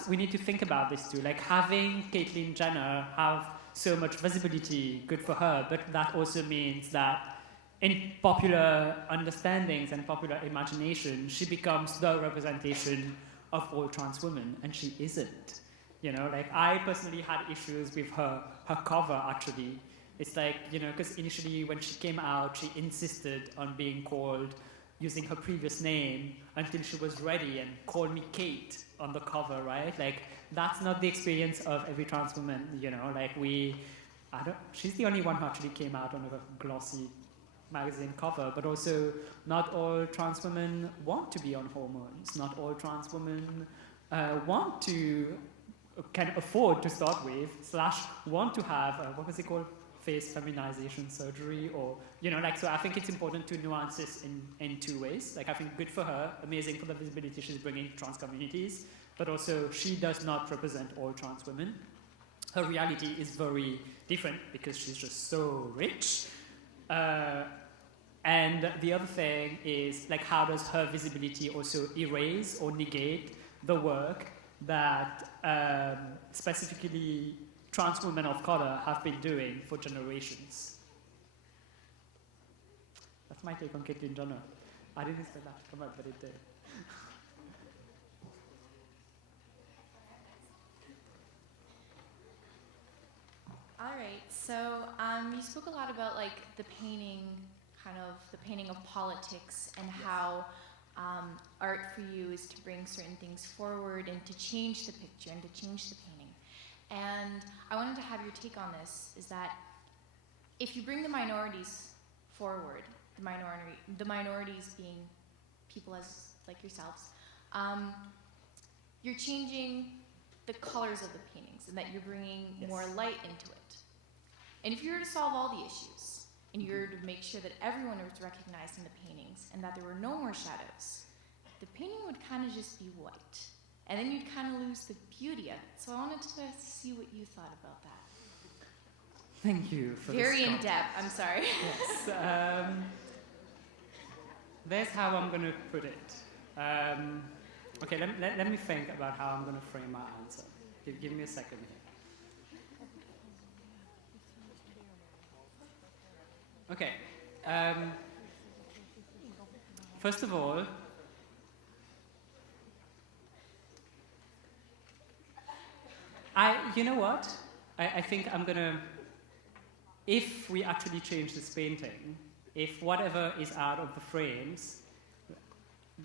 we need to think about this too. Like having Caitlyn Jenner have so much visibility, good for her, but that also means that in popular understandings and popular imagination, she becomes the representation of all trans women, and she isn't. You know, like I personally had issues with her cover actually. It's like, you know, because initially when she came out, she insisted on being called using her previous name until she was ready and called me Kate on the cover, right? Like, that's not the experience of every trans woman, you know? Like, she's the only one who actually came out on a glossy magazine cover, but also not all trans women want to be on hormones. Not all trans women can afford to start with, / want to have, what was it called? Face feminization surgery, or, you know, like, so I think it's important to nuance this in two ways. Like, I think good for her, amazing for the visibility she's bringing to trans communities, but also she does not represent all trans women. Her reality is very different because she's just so rich. And the other thing is, like, how does her visibility also erase or negate the work that specifically trans women of color have been doing for generations? That's my take on Caitlyn Jenner. I didn't expect that to come out, but it did. All right, so you spoke a lot about like the painting of politics and how art for you is to bring certain things forward and to change the picture and to change the painting. And I wanted to have your take on this, is that if you bring the minorities forward, the minorities being people as like yourselves, you're changing the colors of the paintings and that you're bringing more light into it. And if you were to solve all the issues and you were to make sure that everyone was recognized in the paintings and that there were no more shadows, the painting would kind of just be white. And then you'd kind of lose the beauty of it. So I wanted to see what you thought about that. Thank you for Very this in depth, I'm sorry. Yes. There's how I'm going to put it. Okay, let me think about how I'm going to frame my answer. Give me a second here. Okay. First of all, you know what? I think I'm gonna, if we actually change this painting, if whatever is out of the frames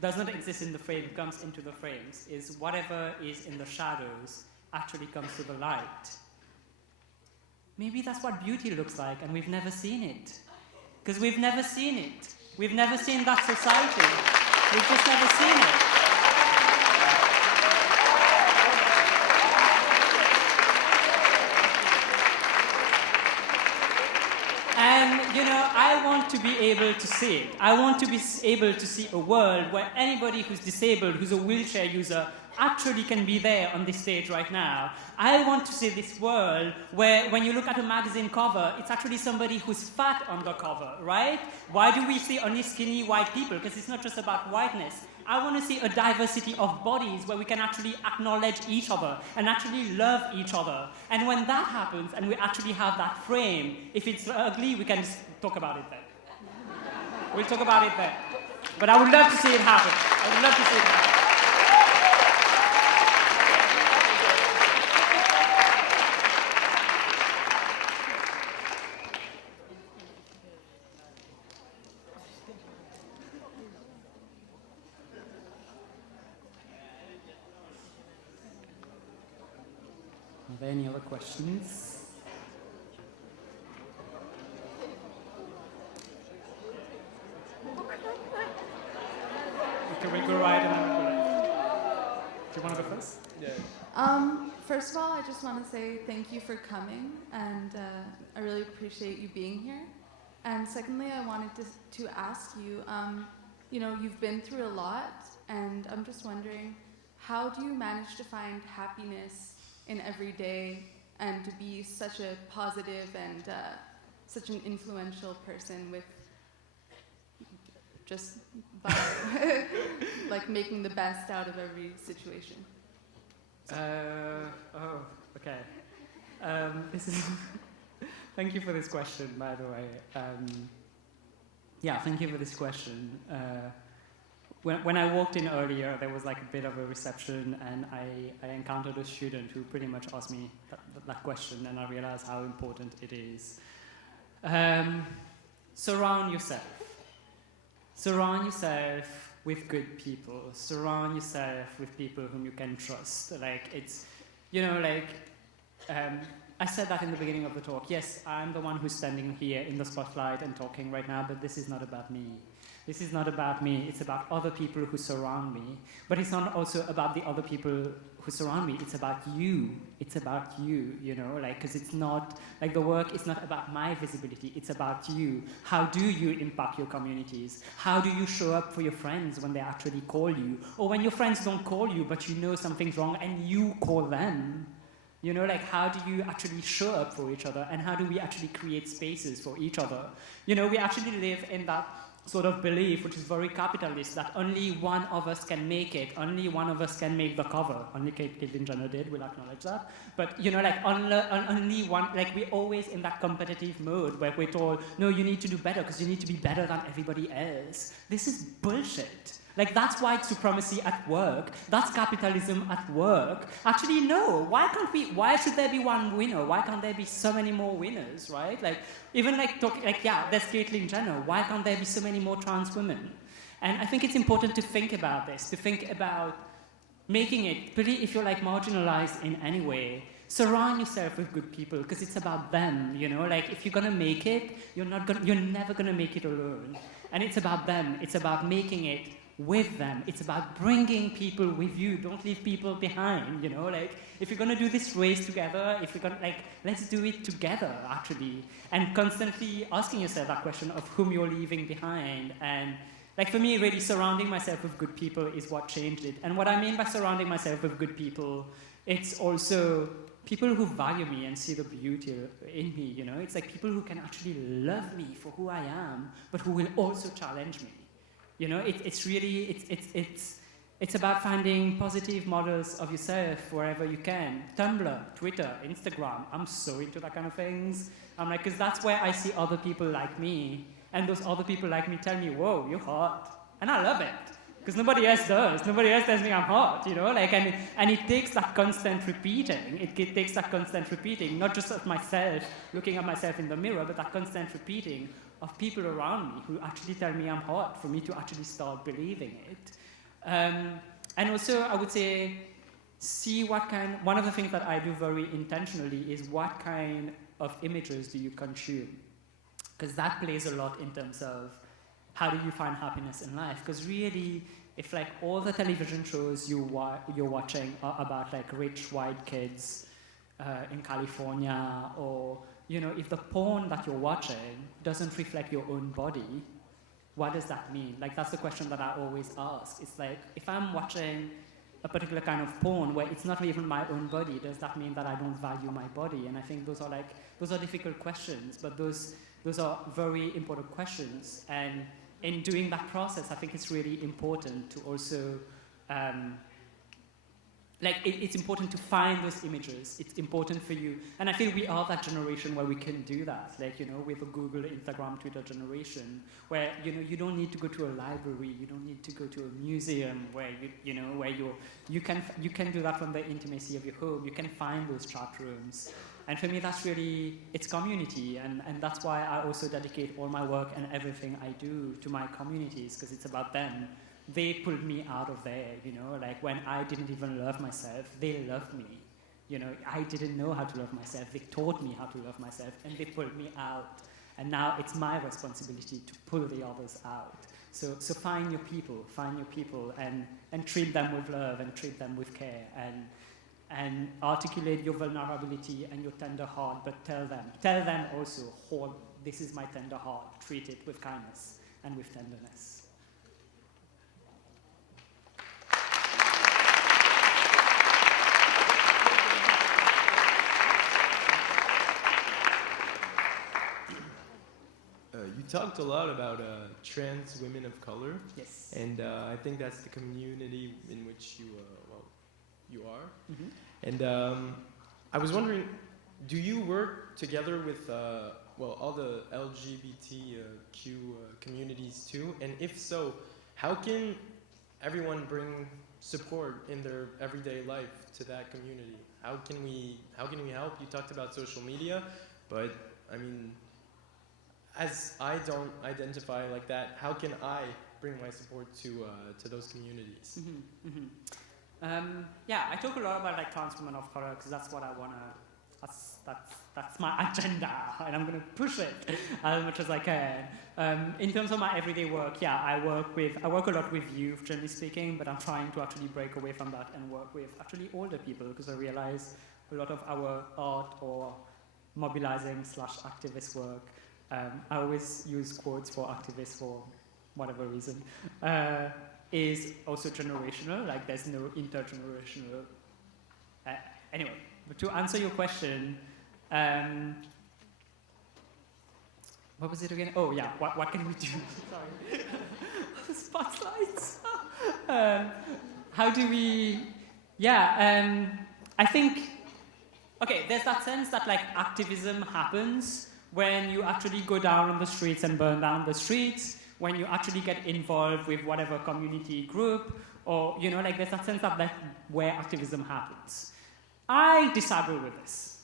does not exist in the frame, comes into the frames, is whatever is in the shadows actually comes to the light. Maybe that's what beauty looks like, and we've never seen it. Because we've never seen it. We've never seen that society. We've just never seen it. And, you know, I want to be able to see it. I want to be able to see a world where anybody who's disabled, who's a wheelchair user, actually can be there on this stage right now. I want to see this world where when you look at a magazine cover, it's actually somebody who's fat on the cover, right? Why do we see only skinny white people? Because it's not just about whiteness. I want to see a diversity of bodies where we can actually acknowledge each other and actually love each other. And when that happens and we actually have that frame, if it's ugly, we can just talk about it then. We'll talk about it then. But I would love to see it happen. I would love to see it happen. Are there any other questions? Okay, we'll go right and then we'll go left. Do you want to go first? Yeah. First of all, I just want to say thank you for coming, and I really appreciate you being here. And secondly, I wanted to ask you, you know, you've been through a lot, and I'm just wondering, how do you manage to find happiness in every day and to be such a positive and such an influential person with just by like making the best out of every situation? Okay. This is thank you for this question, by the way. Yeah, thank you for this question. When I walked in earlier, there was like a bit of a reception, and I encountered a student who pretty much asked me that question, and I realized how important it is. Surround yourself. surround yourself with good people. Surround yourself with people whom you can trust. Like, it's, I said that in the beginning of the talk. Yes, I'm the one who's standing here in the spotlight and talking right now, but this is not about me. This is not about me. It's about other people who surround me. But it's not also about the other people who surround me. It's about you. It's about you, because it's not, like, the work is not about my visibility. It's about you. How do you impact your communities? How do you show up for your friends when they actually call you? Or when your friends don't call you, but you know something's wrong and you call them? How do you actually show up for each other? And how do we actually create spaces for each other? We actually live in that sort of belief, which is very capitalist, that only one of us can make it, only one of us can make the cover. Only Caitlyn Jenner did, we'll acknowledge that. But, only one, we're always in that competitive mode where we're told, no, you need to do better because you need to be better than everybody else. This is bullshit. That's white supremacy at work. That's capitalism at work. Actually, no. Why should there be one winner? Why can't there be so many more winners, right? There's Caitlyn Jenner. Why can't there be so many more trans women? And I think it's important to think about this, to think about making it, particularly if you're marginalized in any way, surround yourself with good people because it's about them, if you're gonna make it, you're never gonna make it alone. And it's about them. It's about making it with them. It's about bringing people with you. Don't leave people behind, if you're going to do this race together, if you're going to, let's do it together, actually. And constantly asking yourself that question of whom you're leaving behind. And, for me, really surrounding myself with good people is what changed it. And what I mean by surrounding myself with good people, it's also people who value me and see the beauty in me, It's people who can actually love me for who I am, but who will also challenge me. It's about finding positive models of yourself wherever you can. Tumblr, Twitter, Instagram. I'm so into that kind of things. Because that's where I see other people like me. And those other people like me tell me, whoa, you're hot. And I love it. Because nobody else does. Nobody else tells me I'm hot, and it takes that constant repeating. It takes that constant repeating, not just of myself, looking at myself in the mirror, but that constant repeating of people around me who actually tell me I'm hot, for me to actually start believing it. And also, I would say, one of the things that I do very intentionally is what kind of images do you consume? Because that plays a lot in terms of how do you find happiness in life? Because really, if all the television shows you're watching are about rich white kids in California, or if the porn that you're watching doesn't reflect your own body, what does that mean? That's the question that I always ask. It's if I'm watching a particular kind of porn where it's not even my own body, does that mean that I don't value my body? And I think those are difficult questions, but those are very important questions. And in doing that process, I think it's really important to also it's important to find those images. It's important for you. And I feel we are that generation where we can do that. With the Google, Instagram, Twitter generation, where, you don't need to go to a library. You don't need to go to a museum where, you can do that from the intimacy of your home. You can find those chat rooms. And for me, that's really, it's community. And that's why I also dedicate all my work and everything I do to my communities, because it's about them. They pulled me out of there, when I didn't even love myself, they loved me. I didn't know how to love myself. They taught me how to love myself, and they pulled me out. And now it's my responsibility to pull the others out. So find your people, and treat them with love and treat them with care, and articulate your vulnerability and your tender heart, but tell them also, this is my tender heart, treat it with kindness and with tenderness. You talked a lot about trans women of color. Yes. And I think that's the community in which you are. Mm-hmm. And I was wondering, do you work together with all the LGBTQ communities too? And if so, how can everyone bring support in their everyday life to that community? How can we help? You talked about social media, but I mean, as I don't identify like that, how can I bring my support to those communities. Yeah, I talk a lot about like trans women of color because that's what I wanna. That's my agenda, and I'm gonna push it as much as I can. In terms of my everyday work, yeah, I work a lot with youth, generally speaking, but I'm trying to actually break away from that and work with actually older people because I realize a lot of our art or mobilizing / activist work. I always use quotes for activists for whatever reason. Is also generational, like there's no intergenerational. Anyway, but to answer your question, what was it again? Oh yeah, what can we do? Sorry. The spotlights. How do we, I think, okay, there's that sense that like activism happens when you actually go down on the streets and burn down the streets, when you actually get involved with whatever community group, or, you know, like there's that sense of like where activism happens. I disagree with this.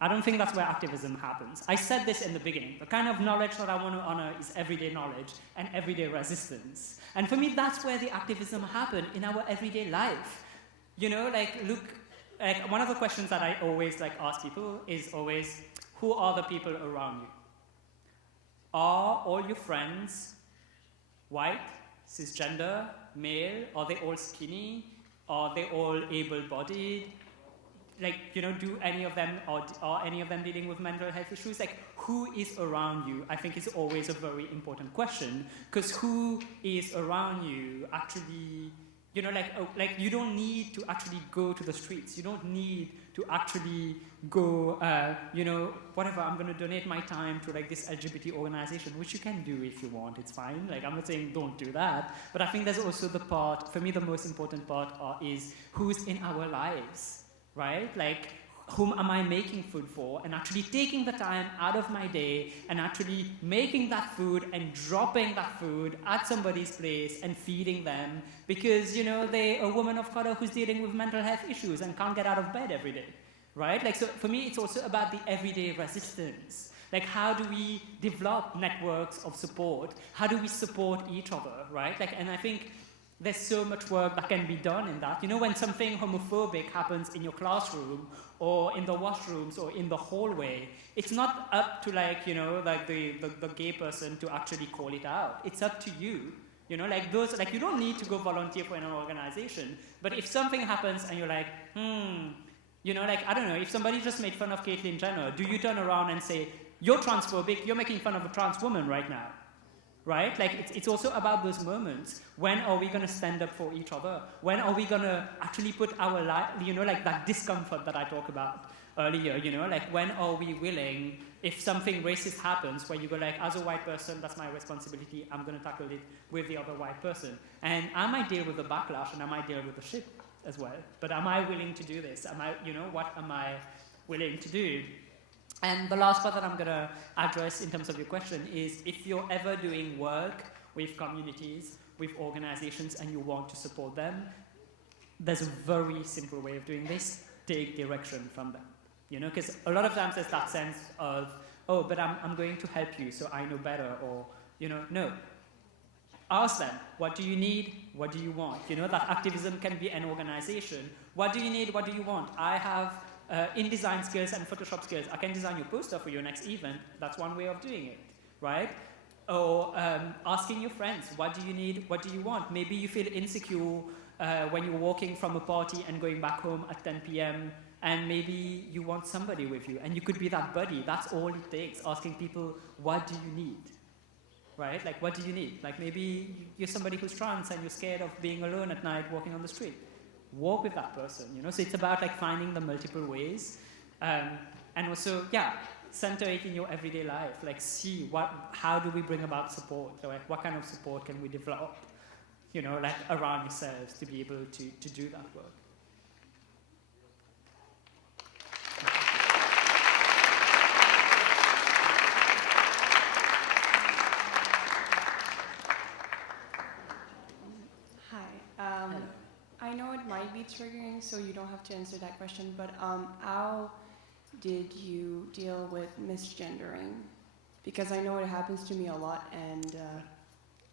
I don't think that's where activism happens. I said this in the beginning. The kind of knowledge that I want to honor is everyday knowledge and everyday resistance. And for me, that's where the activism happens in our everyday life. You know, like, look, like one of the questions that I always like ask people is always, who are the people around you? Are all your friends white, cisgender, male? Are they all skinny? Are they all able-bodied? Like, you know, do any of them, or are any of them dealing with mental health issues? Like, who is around you, I think is always a very important question, because who is around you actually, you know, like you don't need to actually go to the streets. You don't need to actually go, you know, whatever, I'm going to donate my time to like this LGBT organization, which you can do if you want, it's fine. Like, I'm not saying don't do that, but I think there's also the part, for me the most important part is who's in our lives, right? Like, whom am I making food for, and actually taking the time out of my day and actually making that food and dropping that food at somebody's place and feeding them because, you know, they're a woman of color who's dealing with mental health issues and can't get out of bed every day, right? Like, so for me, it's also about the everyday resistance. Like, how do we develop networks of support? How do we support each other, right? Like, and I think there's so much work that can be done in that. You know, when something homophobic happens in your classroom or in the washrooms or in the hallway, it's not up to like, you know, like the gay person to actually call it out. It's up to you. You know, like those, like you don't need to go volunteer for an organization, but if something happens and you're like, you know, like, I don't know, if somebody just made fun of Caitlyn Jenner, do you turn around and say, you're transphobic, you're making fun of a trans woman right now? Right? Like, it's also about those moments. When are we going to stand up for each other? When are we going to actually put our life, you know, like that discomfort that I talked about earlier, you know, like when are we willing, if something racist happens, where you go like, as a white person, that's my responsibility, I'm going to tackle it with the other white person. And I might deal with the backlash and I might deal with the shit as well. But am I willing to do this? Am I, you know, what am I willing to do? And the last part that I'm going to address in terms of your question is if you're ever doing work with communities, with organizations, and you want to support them, there's a very simple way of doing this. Take direction from them. You know, because a lot of times there's that sense of, oh, but I'm going to help you, so I know better, or, you know, no. Ask them, what do you need? What do you want? You know, that activism can be an organization. What do you need? What do you want? I have InDesign skills and Photoshop skills. I can design your poster for your next event. That's one way of doing it, right? Or asking your friends, what do you need? What do you want? Maybe you feel insecure when you're walking from a party and going back home at 10 p.m. and maybe you want somebody with you, and you could be that buddy. That's all it takes, asking people, what do you need? Right? Like, what do you need? Like, maybe you're somebody who's trans and you're scared of being alone at night walking on the street. Walk with that person, you know? So it's about, like, finding the multiple ways. And also, yeah, center it in your everyday life. Like, see, how do we bring about support? Like, what kind of support can we develop, you know, like, around yourselves to be able to do that work? I know it might be triggering, so you don't have to answer that question, but how did you deal with misgendering? Because I know it happens to me a lot, and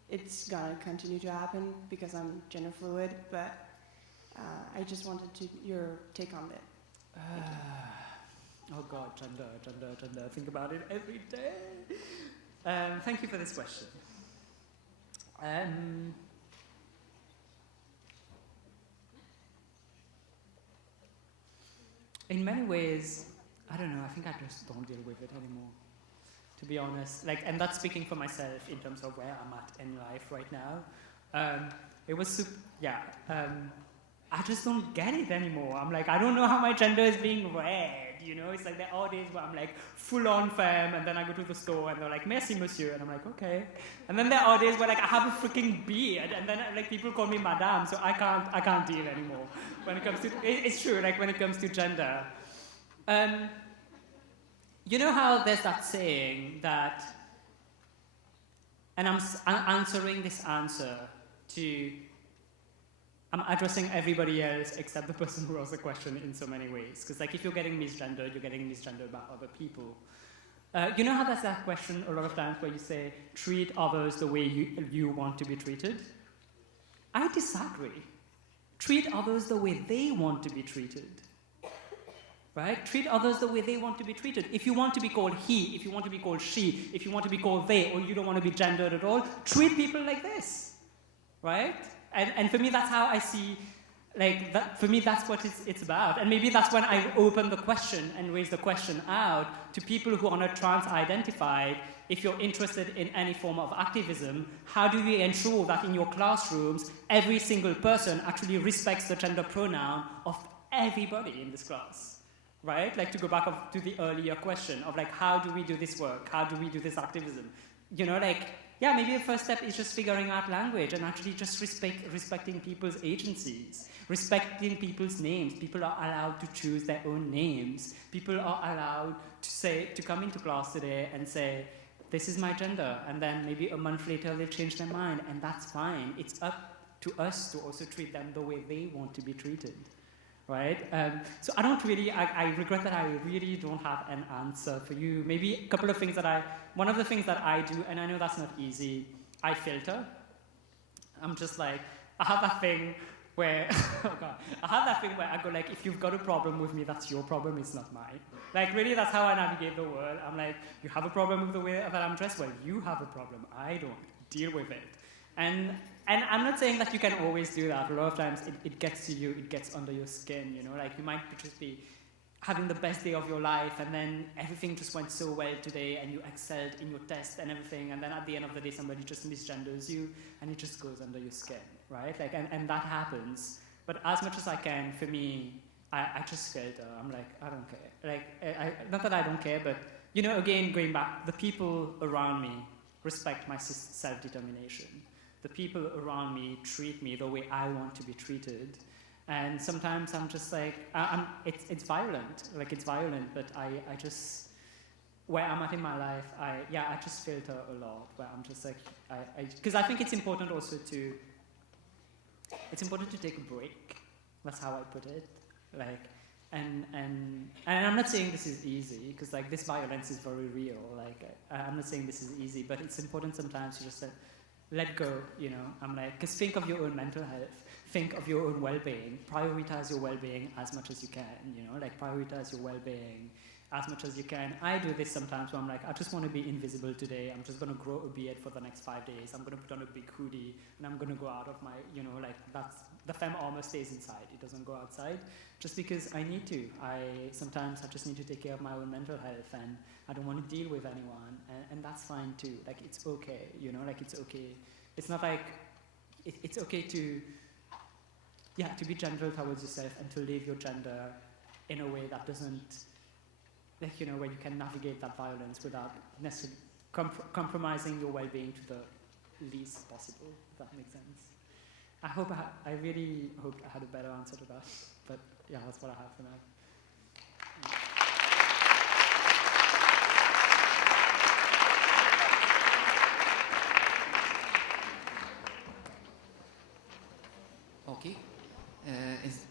it's gonna continue to happen because I'm gender fluid, but I just wanted your take on it. Oh God, gender. Think about it every day. Thank you for this question. In many ways, I don't know, I think I just don't deal with it anymore, to be honest. Like, and that's speaking for myself in terms of where I'm at in life right now. It was I just don't get it anymore. I'm like, I don't know how my gender is being read, you know? It's like there are days where I'm like full-on femme, and then I go to the store and they're like, merci monsieur, and I'm like, okay. And then there are days where like I have a freaking beard, and then like people call me madame, so I can't deal anymore when it comes to, it's true, like when it comes to gender. You know how there's that saying that, and I'm answering this answer to, I'm addressing everybody else except the person who asked the question in so many ways. Because like if you're getting misgendered, you're getting misgendered by other people. You know how there's that question a lot of times where you say, treat others the way you want to be treated? I disagree. Treat others the way they want to be treated. Right? Treat others the way they want to be treated. If you want to be called he, if you want to be called she, if you want to be called they, or you don't want to be gendered at all, treat people like this. Right? And for me, that's how I see, like, that, for me, that's what it's about. And maybe that's when I open the question and raise the question out to people who are not trans-identified. If you're interested in any form of activism, how do we ensure that in your classrooms, every single person actually respects the gender pronoun of everybody in this class? Right? Like, to go back to the earlier question of, like, how do we do this work? How do we do this activism? You know, like, yeah, maybe the first step is just figuring out language and actually just respecting people's agencies, respecting people's names. People are allowed to choose their own names. People are allowed to come into class today and say, this is my gender, and then maybe a month later they change their mind, and that's fine. It's up to us to also treat them the way they want to be treated. Right? So I don't really, I regret that I really don't have an answer for you. Maybe a couple of things one of the things that I do, and I know that's not easy, I filter. I'm just like, I have that thing where, I go like, if you've got a problem with me, that's your problem, it's not mine. Like really, that's how I navigate the world. I'm like, you have a problem with the way that I'm dressed? Well, you have a problem, I don't. Deal with it. And I'm not saying that you can always do that. A lot of times it gets to you, it gets under your skin, you know? Like you might just be having the best day of your life and then everything just went so well today and you excelled in your test and everything, and then at the end of the day somebody just misgenders you and it just goes under your skin, right? Like, and that happens. But as much as I can, for me, I just filter. I'm like, I don't care. Like, not that I don't care, but, you know, again, going back, the people around me respect my self-determination. The people around me treat me the way I want to be treated. And sometimes I'm just like, it's violent. Like, it's violent, but I just, where I'm at in my life, I just filter a lot. Where I'm just like, because I think it's important also to take a break. That's how I put it. Like, and I'm not saying this is easy, because like this violence is very real. Like, I'm not saying this is easy, but it's important sometimes to just let go, you know. I'm like, because think of your own mental health, think of your own well-being, prioritize your well-being as much as you can, you know, like prioritize your well-being as much as you can. I do this sometimes where I'm like, I just want to be invisible today. I'm just going to grow a beard for the next 5 days. I'm going to put on a big hoodie and I'm going to go out of my, you know, like that's, the femme armour stays inside. It doesn't go outside just because I need to. Sometimes I just need to take care of my own mental health and I don't want to deal with anyone, and that's fine too. Like, it's okay, you know, like it's okay. It's not like, it's okay to be gentle towards yourself and to live your gender in a way that doesn't, like, you know, where you can navigate that violence without necessarily compromising your well-being to the least possible, if that makes sense. I really hoped I had a better answer to that, but yeah, that's what I have for now. Okay.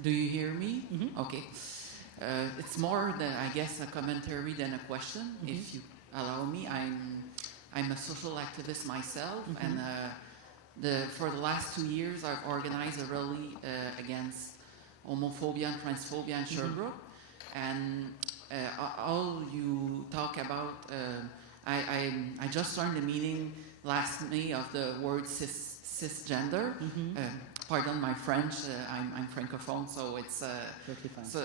Do you hear me? Mm-hmm. Okay. It's more than, I guess, a commentary than a question, mm-hmm. If you allow me. I'm a social activist myself, mm-hmm. and for the last 2 years, I've organized a rally against homophobia and transphobia in Sherbrooke. And all you talk about, I just learned the meaning last May of the word cisgender. Pardon my French, I'm francophone, so it's Totally fine. so,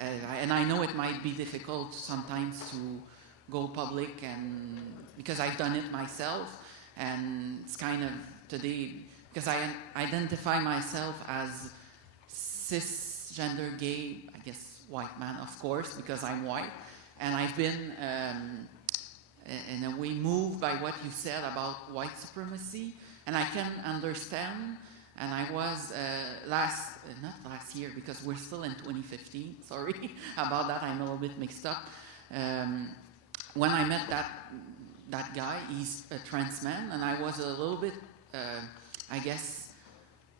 and I know it might be difficult sometimes to go public, and because I've done it myself, and it's kind of today because I identify myself as cisgender gay, I guess white man, of course, because I'm white, and I've been in a way moved by what you said about white supremacy, and I can understand. And I was not last year, because we're still in 2015, sorry about that, I'm a little bit mixed up. When I met that guy, he's a trans man, and I was a little bit, I guess,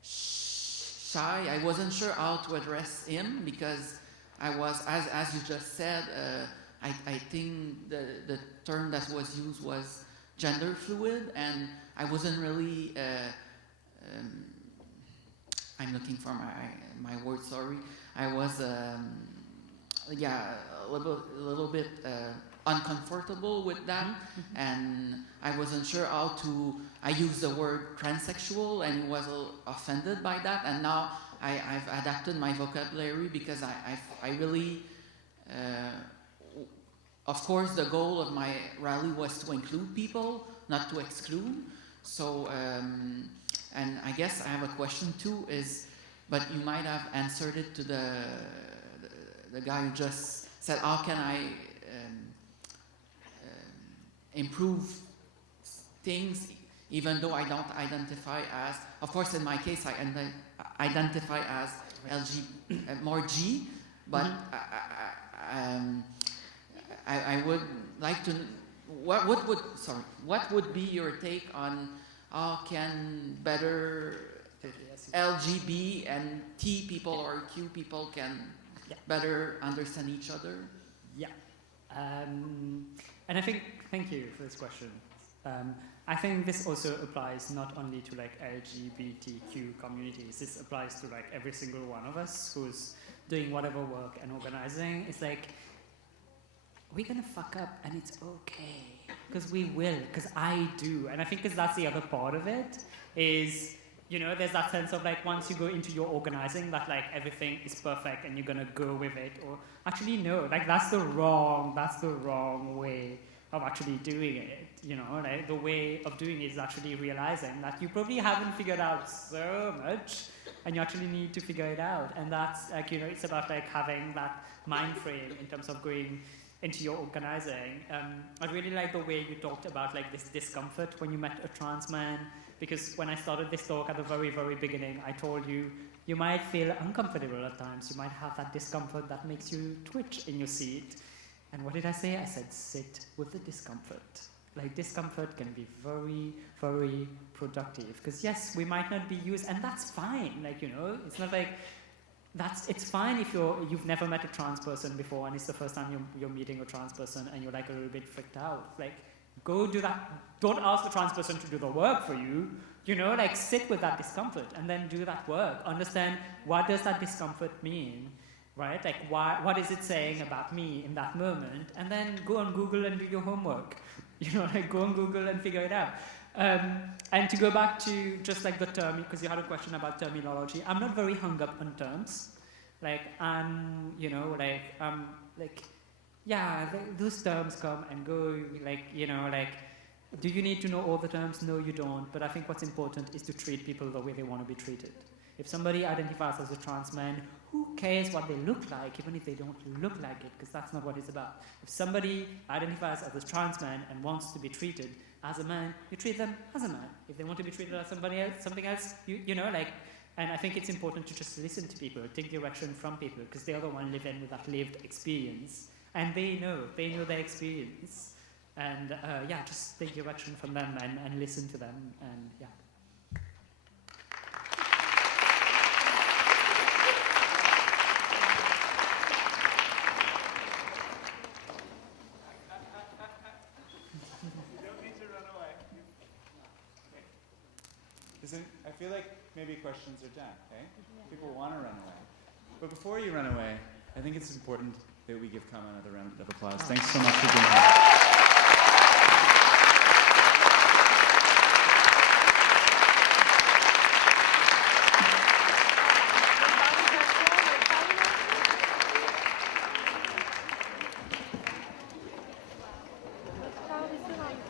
shy. I wasn't sure how to address him, because I was, as you just said, I think the term that was used was gender fluid, and I wasn't really... I'm looking for my word. Sorry, I was a little bit uncomfortable with that, and I wasn't sure how to. I used the word transsexual, and he was offended by that. And now I've adapted my vocabulary because I really, of course, the goal of my rally was to include people, not to exclude. So. And I guess I have a question too, but you might have answered it to the guy who just said, how can I improve things even though I don't identify as, of course in my case I identify as more G, but I would like to, what would be your take on how can better LGB and T people or Q people can better understand each other? Yeah. And I think, thank you for this question. I think this also applies not only to like LGBTQ communities, this applies to like every single one of us who's doing whatever work and organizing. It's like, we're gonna fuck up and it's okay. Because we will, because I do. And I think because that's the other part of it, is, you know, there's that sense of like once you go into your organizing that like everything is perfect and you're gonna go with it, or actually no, like that's the wrong way of actually doing it, you know, like the way of doing it is actually realizing that you probably haven't figured out so much and you actually need to figure it out. And that's like, you know, it's about like having that mind frame in terms of going into your organizing. I really like the way you talked about like this discomfort when you met a trans man, because when I started this talk at the very, very beginning, I told you, you might feel uncomfortable at times. You might have that discomfort that makes you twitch in your seat. And what did I say? I said, sit with the discomfort. Like discomfort can be very, very productive, because yes, we might not be used, and that's fine. Like, you know, it's not like, it's fine if you've never met a trans person before and it's the first time you're meeting a trans person and you're like a little bit freaked out. Like, go do that. Don't ask the trans person to do the work for you. You know, like sit with that discomfort and then do that work. Understand what does that discomfort mean, right? Like what is it saying about me in that moment? And then go on Google and do your homework. You know, like go on Google and figure it out. And to go back to just like the term, because you had a question about terminology, I'm not very hung up on terms. Like, you know, those terms come and go, like, you know, like, do you need to know all the terms? No, you don't. But I think what's important is to treat people the way they want to be treated. If somebody identifies as a trans man, who cares what they look like, even if they don't look like it, because that's not what it's about. If somebody identifies as a trans man and wants to be treated as a man, you treat them as a man. If they want to be treated as something else, you know, like, and I think it's important to just listen to people, take direction from people, because they're the one living with that lived experience, and they know their experience, and just take direction from them and listen to them, and yeah. Is I feel like maybe questions are done, okay? People want to run away. But before you run away, I think it's important that we give Kama another round of applause. Thanks so much for being here.